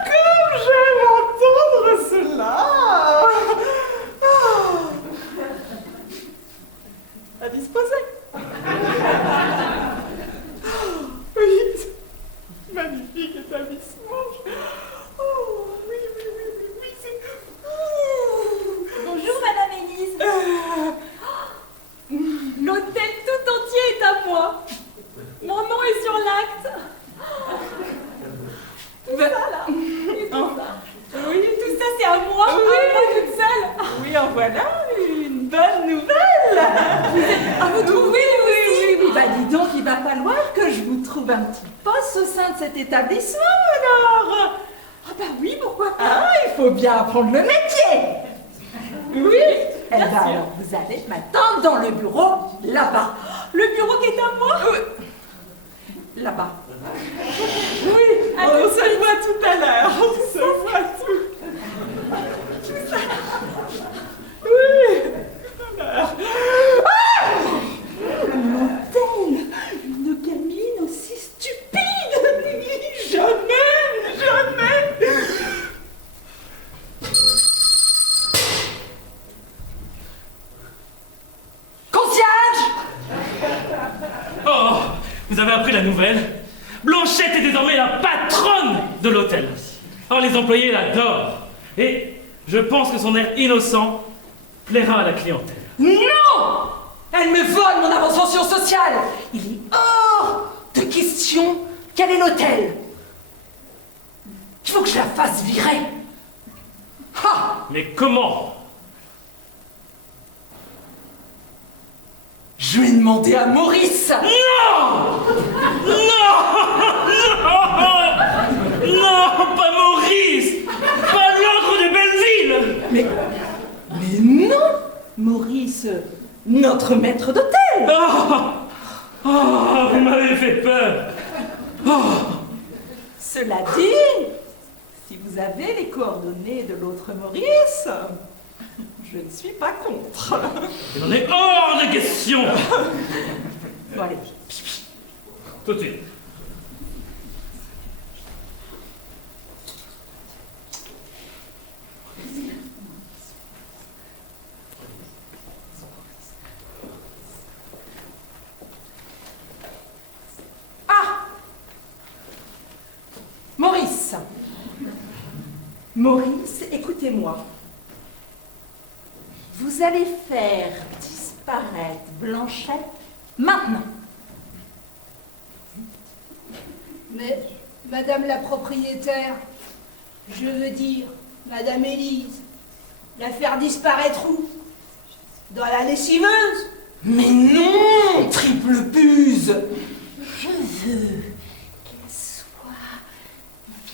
comme j'aime entendre cela! À disposer. Oui, magnifique établissement. Oh, oui, c'est... Bonjour, Madame Élise. L'hôtel tout entier est à moi. Mon nom est sur l'acte. Tout ça, là. Et tout ça. Oui, tout ça, c'est à moi. À moi toute seule. Oui, en voilà une bonne nouvelle. Vous trouvez, Oui, bah dis donc, il va falloir que je vous trouve un petit poste au sein de cet établissement, alors. Ah bah oui, pourquoi pas. Ah, il faut bien apprendre le métier. Oui. Eh ben alors, vous allez m'attendre dans le bureau, là-bas. Le bureau qui est à moi. Là-bas. Oui, on se voit tout à l'heure. On se voit tout. Oui, tout à l'heure. L'hôtel, une gamine aussi stupide. Jamais. Concierge. Oh, vous avez appris la nouvelle? Blanchette est désormais la patronne de l'hôtel. Or, les employés l'adorent. Et je pense que son air innocent plaira à la clientèle. Non! Elle me vole mon ascension sociale. Il est hors de question qu'elle ait l'hôtel. Il faut que je la fasse virer. Ha! Mais comment? Je vais demander à Maurice. Non! Non, pas Maurice! Pas l'ordre de Belleville! Mais non! Maurice, notre maître d'hôtel. Vous m'avez fait peur. Cela dit, si vous avez les coordonnées de l'autre Maurice, je ne suis pas contre. Il en est hors de question. Bon, allez. Tout de suite. Ah! Maurice. Maurice, écoutez-moi. Vous allez faire disparaître Blanchette maintenant. Mais, madame la propriétaire, je veux dire, madame Élise, la faire disparaître où? Dans la lessiveuse? Mais non, triple buse. Je veux qu'elle soit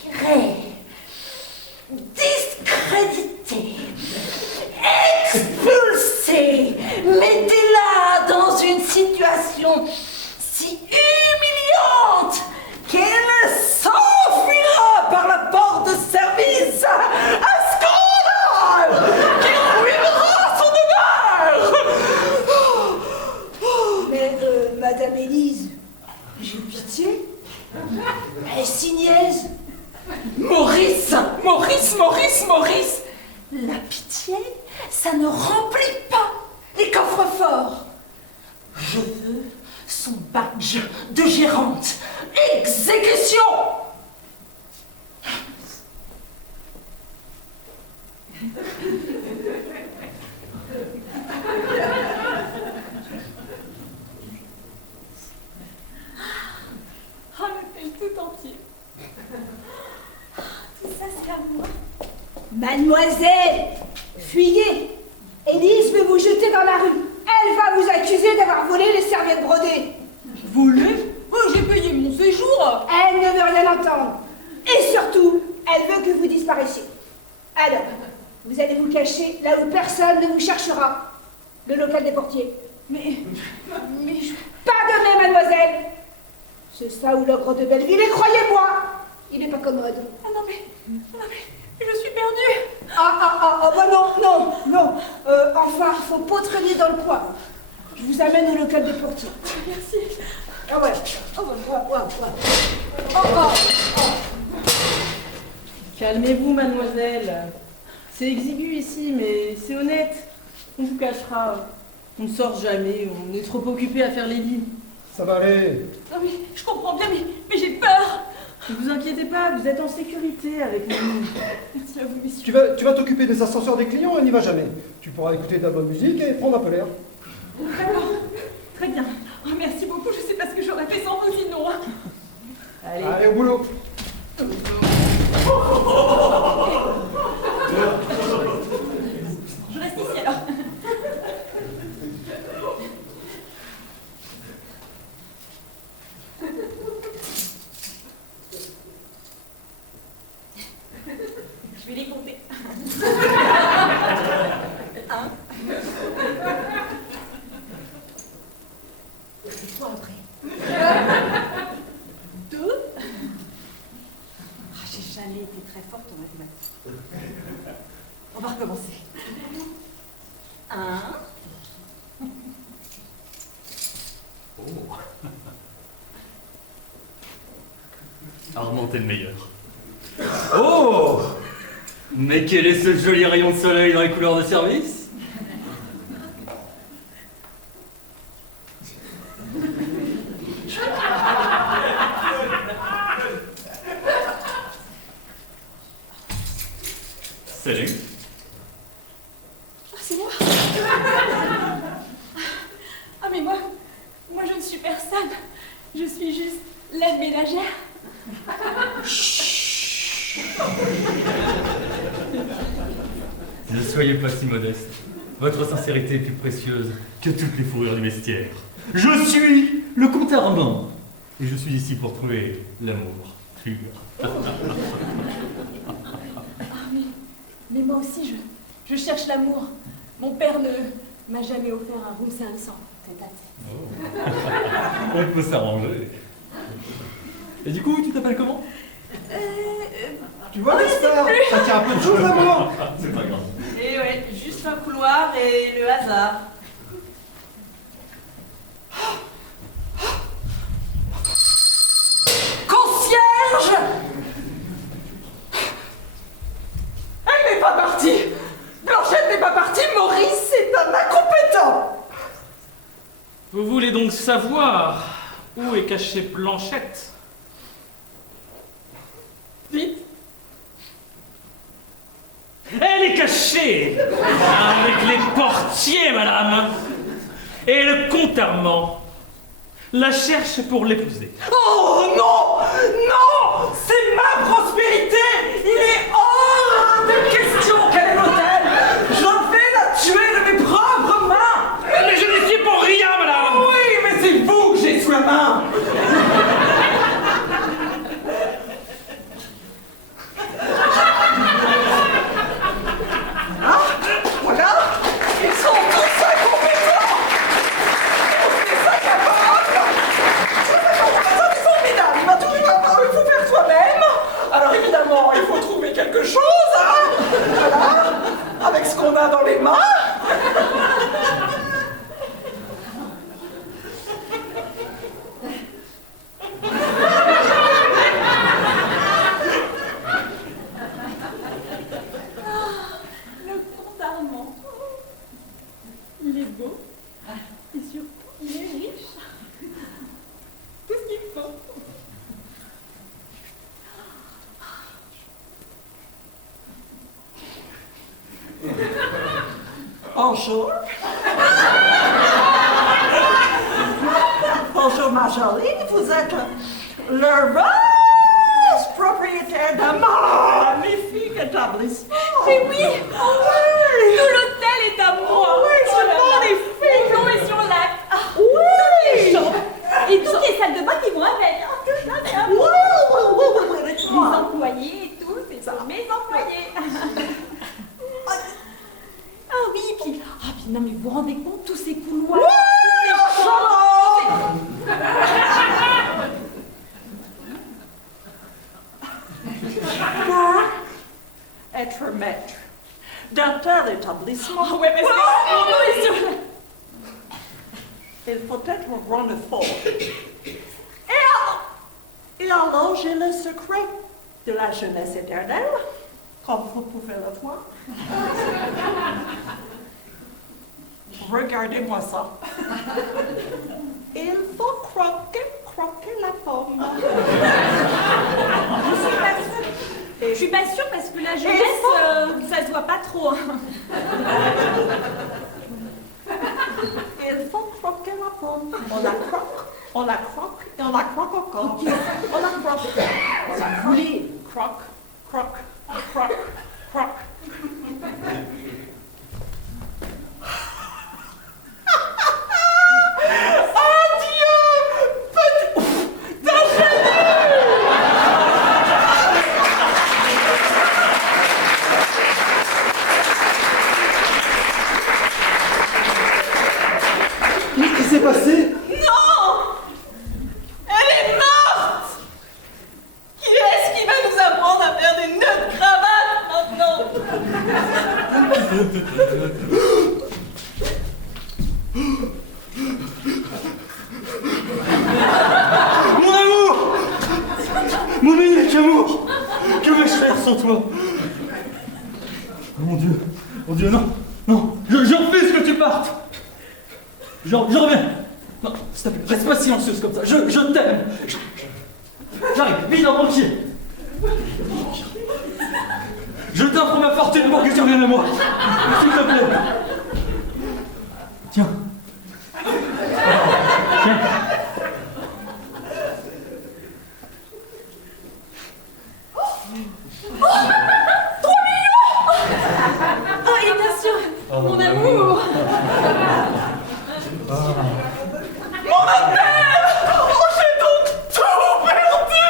virée, discréditée, expulsée. Mettez-la dans une situation si humiliante qu'elle s'enfuira par la porte de service. Un scandale qui ruinera son honneur. Mais, madame Élise, j'ai pitié. Elle est si niaise. Maurice, la pitié, ça ne remplit pas les coffres forts. Je veux son badge de gérante. Exécution! Oh, l'hôtel tout entier. Tout ça, c'est à moi. Mademoiselle, fuyez. Élise veut vous jeter dans la rue. Elle va vous accuser d'avoir volé les serviettes brodées. Volé? Oh, j'ai payé mon séjour. Elle ne veut rien entendre. Et surtout, elle veut que vous disparaissiez. Alors, vous allez vous cacher là où personne ne vous cherchera. Le local des portiers. Mais Pas de mais, mademoiselle. C'est ça ou l'ogre de Belleville, et croyez-moi, il n'est pas commode. Ah non mais, je suis perdue. Bah non. Enfin, il faut pas traîner dans le poivre. Je vous amène au local des portiers. Merci. Ah ouais. Calmez-vous, mademoiselle. C'est exigu ici, mais c'est honnête. On vous cachera. On ne sort jamais, on est trop occupé à faire les lits. Ça va aller. Ah oui, je comprends bien, mais j'ai peur. Ne vous inquiétez pas, vous êtes en sécurité avec nous. Merci à vous, messieurs. Tu vas t'occuper des ascenseurs des clients et n'y va jamais. Tu pourras écouter de la bonne musique et prendre un peu l'air. D'accord. Très bien. Oh, merci beaucoup, je sais pas ce que j'aurais fait sans vous sinon. Allez, au boulot. Je reste ici alors. Je vais les compter. 1. C'est toi après. 2. J'ai jamais été très forte en mathématiques. On va recommencer. 1. Oh. Armand est le meilleur. Oh! Mais quel est ce joli rayon de soleil dans les couleurs de service? Salut. Ah, c'est moi. Ah, mais moi je ne suis personne. Je suis juste l'aide ménagère. Ne soyez pas si modeste. Votre sincérité est plus précieuse que toutes les fourrures du vestiaire. Je suis le comte Armand. Et je suis ici pour trouver l'amour pur. Mais moi aussi, je cherche l'amour. Mon père ne m'a jamais offert un room service en tête à tête. On peut s'arranger. Et du coup, tu t'appelles comment? Tu vois, Esther, ça tient un peu de choses à moi. C'est pas grave. Et ouais, juste un couloir et le hasard. Concierge! Elle n'est pas partie! Blanchette n'est pas partie, Maurice est un incompétent! Vous voulez donc savoir où est cachée Blanchette? Vite. Elle est cachée avec les portiers, madame. Et le comte Armand la cherche pour l'épouser. Oh non! Non! C'est ma prospérité! Il est hors de question qu'elle ait l'hôtel! Je vais la tuer de mes propres mains! Mais je n'y suis pour rien, madame! Oui, mais c'est vous que j'ai sous la main! Ah, voilà! Ils sont tous incompétents! Tous incapables! Ça, c'est formidable! Il va tout il faut faire soi-même! Alors évidemment, il faut trouver quelque chose, hein! Voilà! Avec ce qu'on a dans les mains! Le comte Armand. Il est beau. Et surtout, il est Bonjour. Bonjour, ma jolie. Vous êtes l'heureuse propriétaire d'un magnifique établissement. Mais oui, tout l'hôtel est à moi. Oui, c'est magnifique. Plomb est sur lac. Oui. Toutes les chambres et toutes les salles de bain qui vont avec. Tout ça, c'est à moi. Oui, Les dites-moi. employés et tout, c'est pour mes employés. Ah oui, puis non mais vous vous rendez compte, tous ces couloirs, toutes ces chambres. Pour être maître d'un tel établissement, Ah ouais, mais c'est sur lac. il faut être un grand effort. Et alors, j'ai le secret de la jeunesse éternelle, comme vous pouvez le voir. Regardez-moi ça. Il faut croquer la pomme. Je suis pas sûre parce que la jeunesse, ça se voit pas trop. Il faut croquer la pomme. On la croque, et on la croque encore. On la croque. Vous voulez croque. Qu'est-ce qui s'est passé? Non! Elle est morte! Qui est-ce qui va nous apprendre à faire des nœuds de cravate maintenant? Mon amour! Mon unique amour! Que vais-je faire sans toi? Mon Dieu, non, je refuse que tu partes! Je reviens! Non, s'il te plaît, reste pas silencieuse comme ça, je t'aime! J'arrive, vite en banquier! Je t'offre ma fortune pour que tu reviennes à moi! S'il te plaît! Tiens! Oh, et bien sûr, mon amour! Mon hôtel! Oh, j'ai donc tout perdu!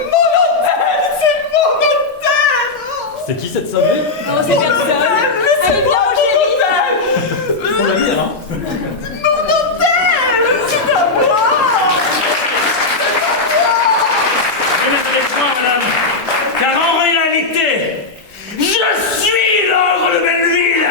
Mon hôtel! C'est mon hôtel! C'est qui cette sablée? Oh, c'est personne! Allez, viens, mon chéri! C'est la mienne, hein? Mon hôtel! C'est à moi! Ne m'étonnez point, madame, car en réalité, je suis l'ogre de Belleville.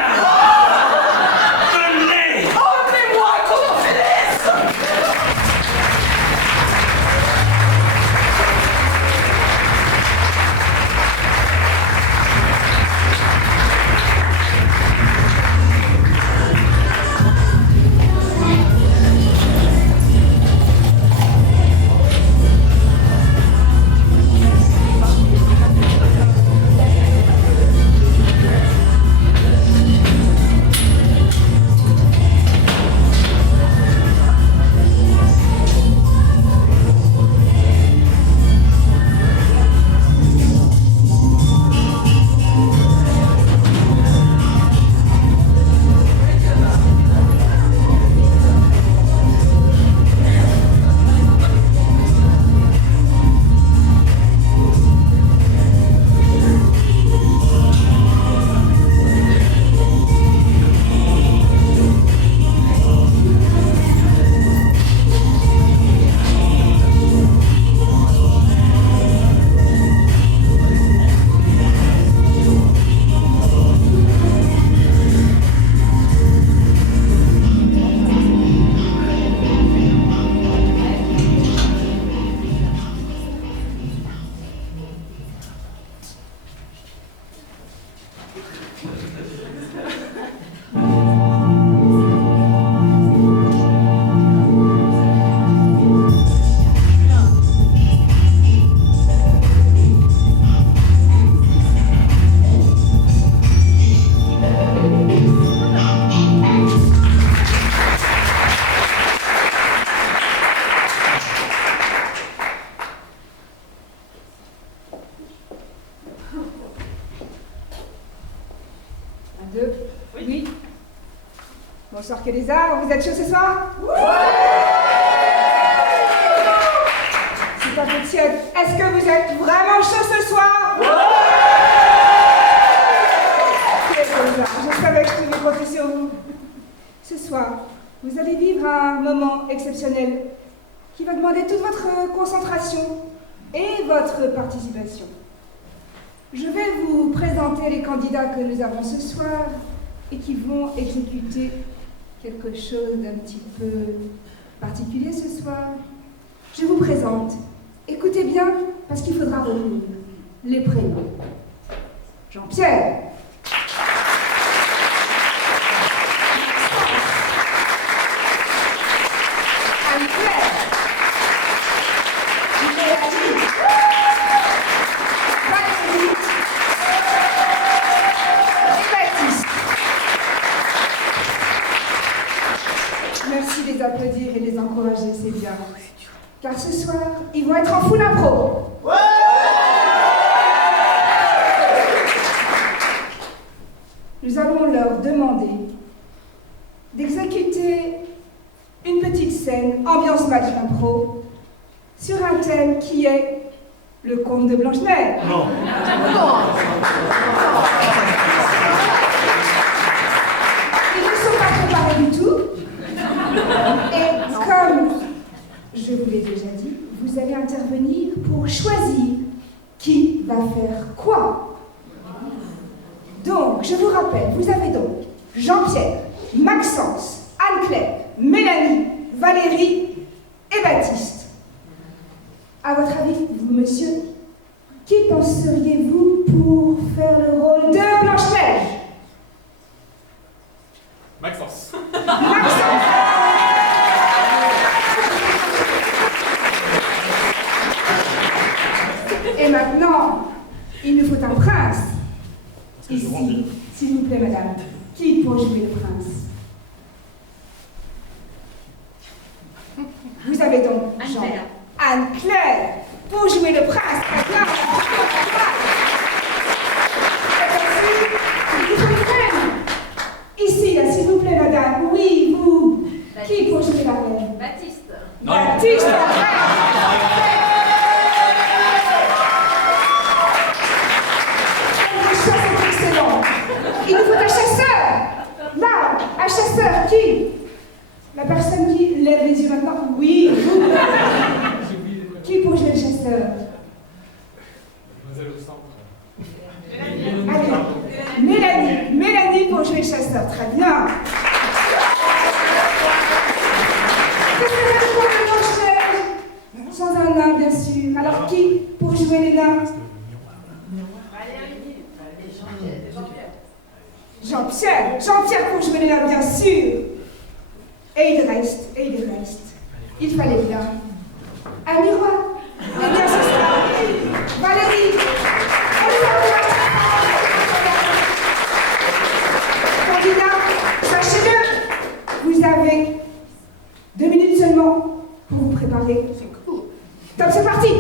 Oui. Bonsoir que les arts, vous êtes chauds ce soir? C'est un peu tiède. Est-ce que vous êtes vraiment chauds ce soir? Je savais que je pouvais compter sur vous. Ce soir, vous allez vivre un moment exceptionnel qui va demander toute votre concentration et votre participation. Je vais vous présenter les candidats que nous avons ce soir et qui vont exécuter quelque chose d'un petit peu particulier ce soir. Je vous présente. Écoutez bien, parce qu'il faudra retenir les prénoms. Jean-Pierre. Anne-Claire. Mélanie. Valérie. Et Baptiste. Merci de les applaudir et de les encourager, c'est bien. Car ce soir, ils vont être en full impro. Nous allons leur demander d'exécuter une petite scène, ambiance match impro, sur un thème qui est le conte de Blanche-Neige. Non. Ils ne sont pas préparés du tout. Et comme je vous l'ai déjà dit, vous allez intervenir pour choisir qui va faire quoi. Donc, je vous rappelle, vous avez donc Jean-Pierre, Maxence, Anne-Claire, Mélanie, Valérie et Baptiste. À votre avis, vous, monsieur, qui penseriez-vous pour faire le rôle de Blanche-Neige? Maxence. Maxence. Et maintenant, il nous faut un prince. Ici, s'il vous plaît, madame, qui pour jouer le prince? Vous avez donc Jean. Anne-Claire pour jouer le prince. Maintenant, ici, là, s'il vous plaît, madame. Oui, vous. Baptiste. Qui pour jouer la reine? Baptiste. Baptiste, la reine. C'est excellent. Il nous faut un chasseur. Là, un chasseur qui? La personne qui lève les yeux maintenant. Oui, vous. Qui pour jouer le chasseur? Mademoiselle au centre. Allez, Mélanie. Mélanie pour jouer le chasseur. Très bien. Qu'est-ce que c'est pour le Blanche-Neige? Sans un nain, bien sûr. Alors qui pour jouer les nains? Jean-Pierre. Jean-Pierre pour jouer les nains, bien sûr. Et il reste. Il fallait bien un miroir. Eh bien, ce sera Valérie. Candidat, sachez-le, vous avez 2 minutes seulement pour vous préparer. Top, c'est parti.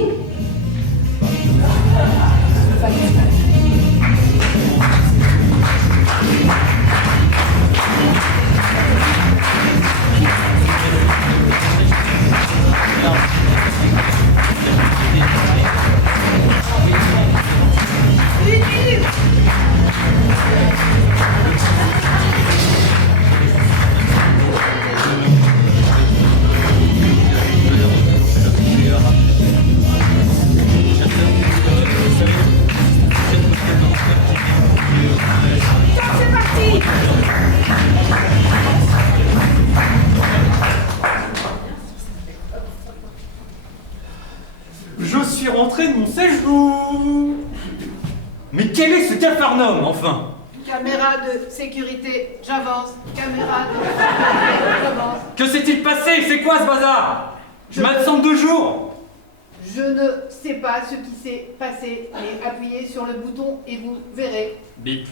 Je suis rentré de mon séjour. Mais quel est ce capharnaüm, enfin? Caméra de sécurité, j'avance. Caméra de sécurité, j'avance. Que s'est-il passé? C'est quoi ce bazar? Je m'absente 2 jours. Je ne sais pas ce qui s'est passé, mais appuyez sur le bouton et vous verrez. Bip.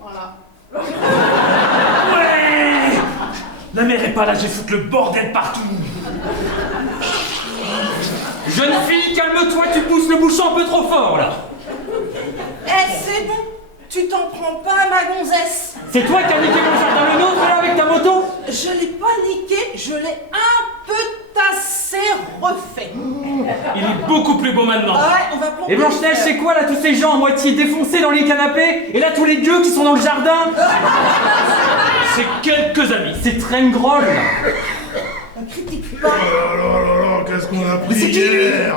Voilà. Ouais! La mère est pas là, j'ai foutu le bordel partout. Jeune fille, calme-toi, tu pousses le bouchon un peu trop fort, là. Eh, c'est bon. Tu t'en prends pas, ma gonzesse. C'est toi qui as niqué mon jardin, le nôtre, là, avec ta moto? Je l'ai pas niqué, je l'ai un peu tassé, refait. Il est beaucoup plus beau maintenant. Ah ouais, on va plomber. Et Blanche-Neige, c'est quoi, là, tous ces gens à moitié défoncés dans les canapés? Et là, tous les dieux qui sont dans le jardin? C'est quelques amis. C'est Trengroll. Ne critique pas. Oh là là là, qu'est-ce qu'on a pris hier?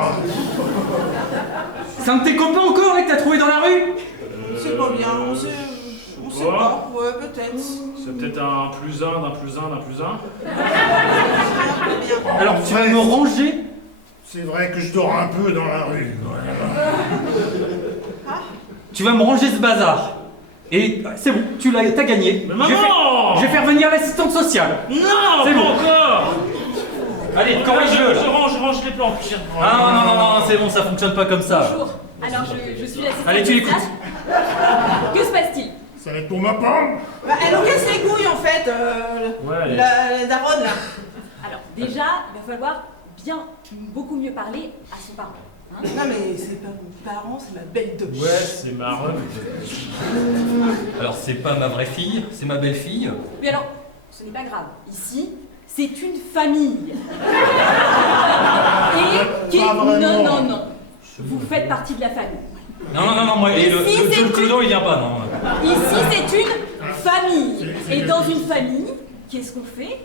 C'est un de tes copains encore, là, que t'as trouvé dans la rue? C'est pas bien, on sait pas. Ouais, peut-être. C'est peut-être un plus un, d'un plus un, d'un plus un. Alors, tu vas me ranger? C'est vrai que je dors un peu dans la rue. Tu vas me ranger ce bazar. Et c'est bon, t'as gagné. Mais maman! Je vais faire venir l'assistante sociale. Non, c'est pas bon. encore. Allez, corrige-le. Je range les plantes. Ah non, c'est bon, ça fonctionne pas comme ça. Bonjour. Alors, je suis l'assistante. Allez, tu l'écoutes. Que se passe-t-il? Ça va être pour ma pomme? Bah, elle nous casse les couilles en fait, Ouais. la daronne là. Alors, déjà, il va falloir beaucoup mieux parler à son parent. Hein. Non mais c'est pas mon parent, c'est ma belle de. Ouais, c'est marrant. Alors, c'est pas ma vraie fille, c'est ma belle-fille. Mais alors, ce n'est pas grave. Ici, c'est une famille. Et qui est... Non. Vous faites partie de la famille. Non, moi, et le clodo, il vient pas, non. Ici, c'est une famille. Et dans une famille, qu'est-ce qu'on fait?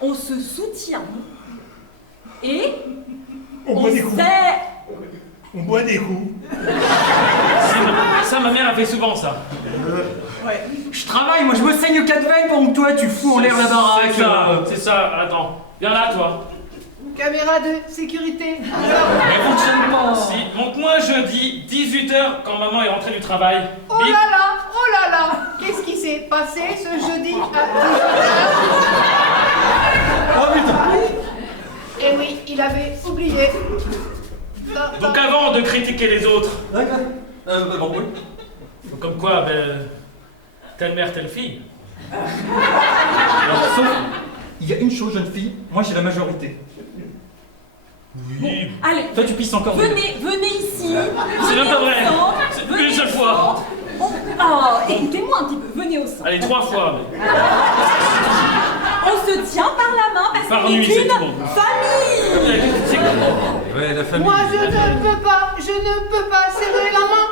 On se soutient. Et On boit des coups. sait... On boit des coups. Ça, ma mère a fait souvent ça. Ouais. Je travaille, moi, je me saigne 4 veines pendant que toi, tu fous en l'air la baraque. C'est ça, attends. Viens là, toi. Caméra de sécurité. Elle fonctionne pas. Si, montre-moi jeudi, 18h, quand maman est rentrée du travail. Oh là là. Qu'est-ce qui s'est passé ce jeudi à 18h? Oh putain. Eh oui, il avait oublié. Donc avant de critiquer les autres, D'accord. Bon, oui. comme quoi, telle mère, telle fille. Alors, sauf, il y a une chose, jeune fille, moi j'ai la majorité. Oui. Allez, Toi, tu pisses encore. venez ici. C'est même pas vrai. C'est Une seule fois. Oh, écoutez-moi un petit peu. Venez au centre. Allez, 3 fois. On se tient par la main parce Par qu'on est nuit, c'est une tout. famille. Ouais, la famille. Moi, je ne peux pas serrer la main.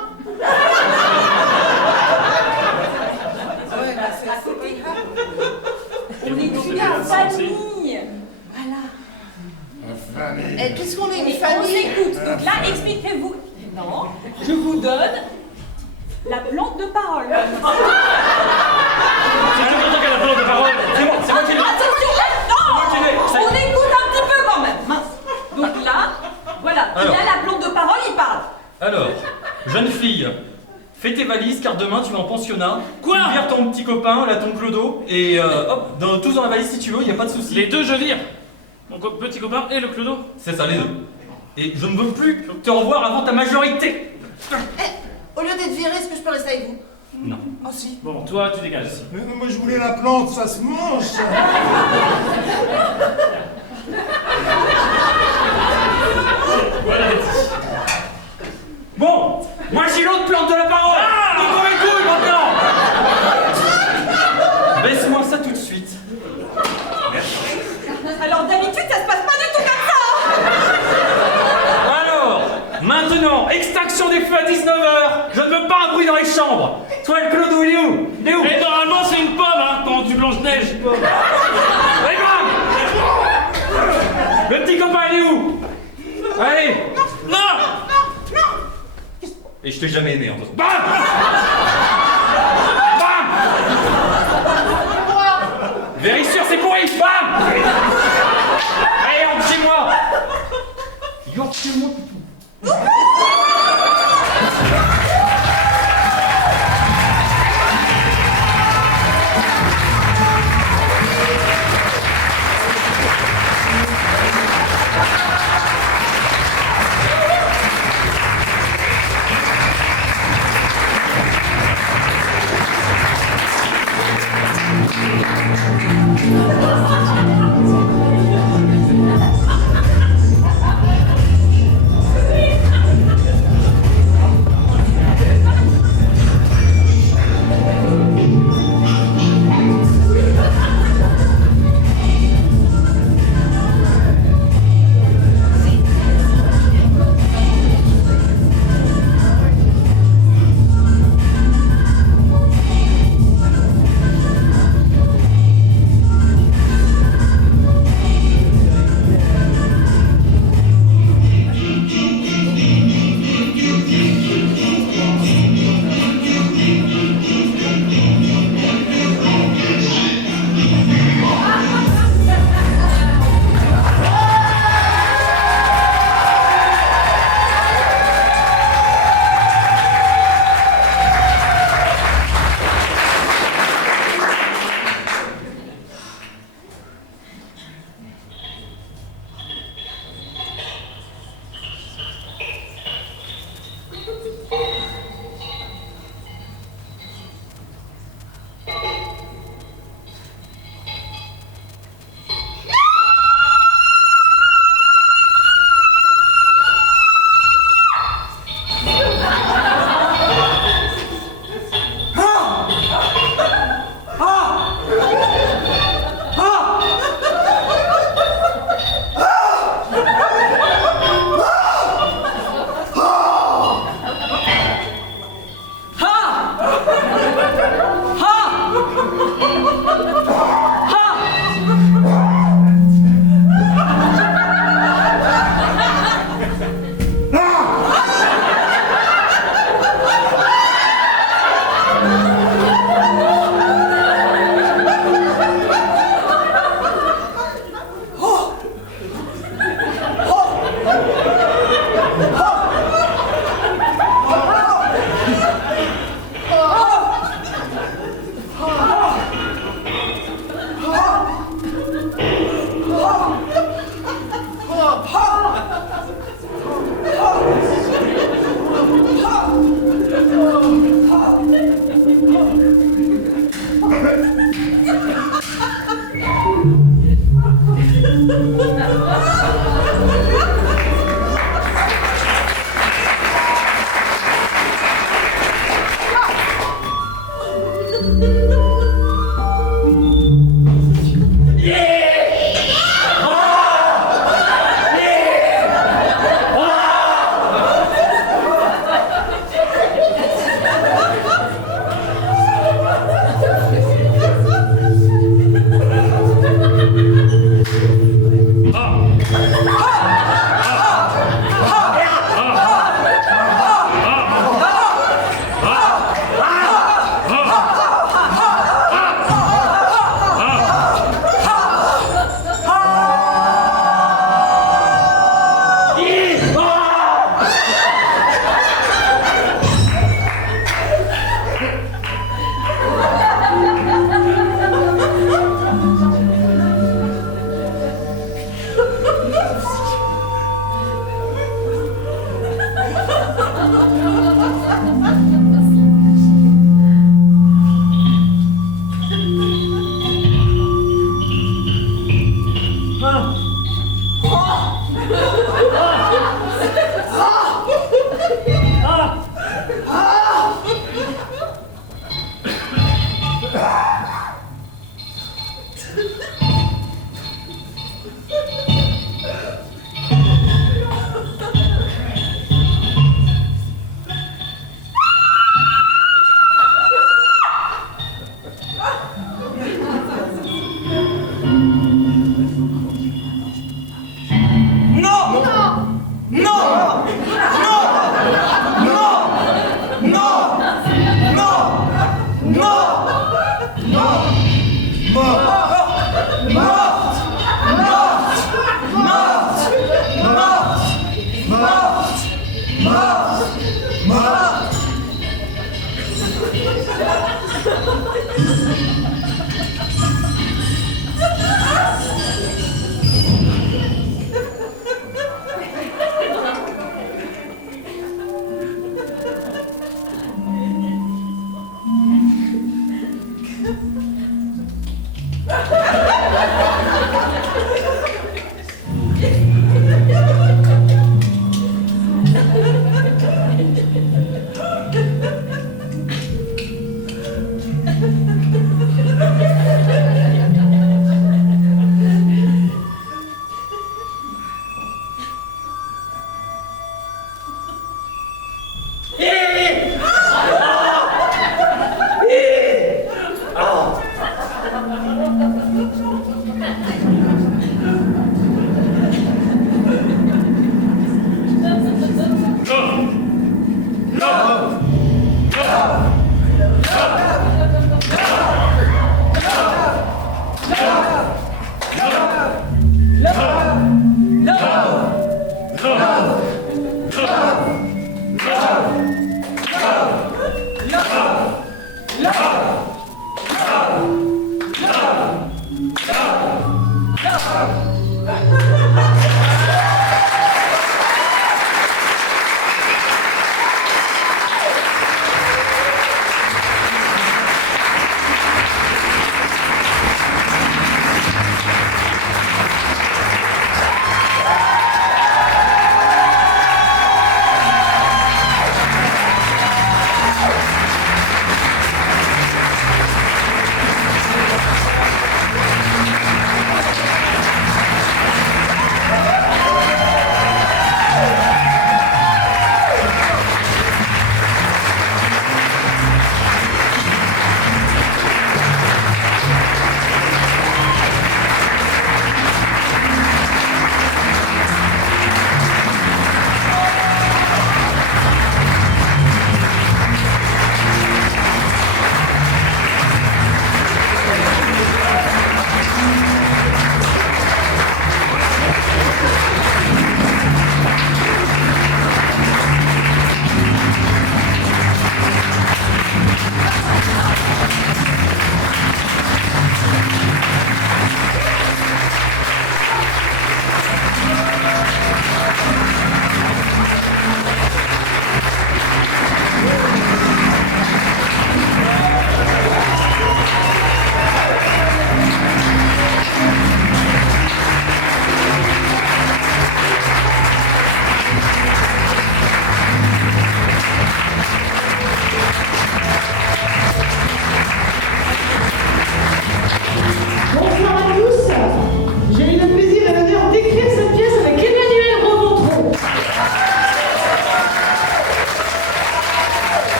Ouais, bah c'est assez grave. On est une famille. Voilà. Et puisqu'on est Et une on famille. s'écoute. Donc là, expliquez-vous. Non, je vous donne la plante de parole. C'est tout le temps qu'elle a plante de parole. C'est moi qui l'ai. Attention, non, on écoute un petit peu quand même. Mince. Donc là, voilà, il Alors. a la plante de parole, il parle. Alors, jeune fille, fais tes valises car demain tu vas en pensionnat. Quoi? Tu vires ton petit copain, là ton clodo, et hop, tous dans la valise si tu veux, y a pas de souci. Les deux, je vire. Mon petit copain et le clodo. C'est ça, les deux. Et je ne veux plus te revoir avant ta majorité. Au lieu d'être viré, est-ce que je peux rester avec vous? Non. Oh si. Bon, toi, tu dégages. Mais non, moi je voulais la plante, ça se mange. Ça. Voilà. Bon, moi j'ai l'autre plante de la parole. Donc on les couilles maintenant. Baisse-moi ça tout de suite. Alors d'habitude, ça se passe pas du tout comme ça. Alors, maintenant, extinction des feux à 19h. Je ne veux pas un bruit dans les chambres. Toi, le clodo, il est où? Il est où? Et normalement, c'est une pomme, hein, quand tu Blanche-Neige. Allez, bam! Le petit copain, il est où? Allez! Non! Et je t'ai jamais aimé, en tout cas. Bam! Bam! Vérifie, c'est pourri! Bam! Allez, rentre chez moi! Rentre chez moi,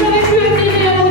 J'aurais pu admirer un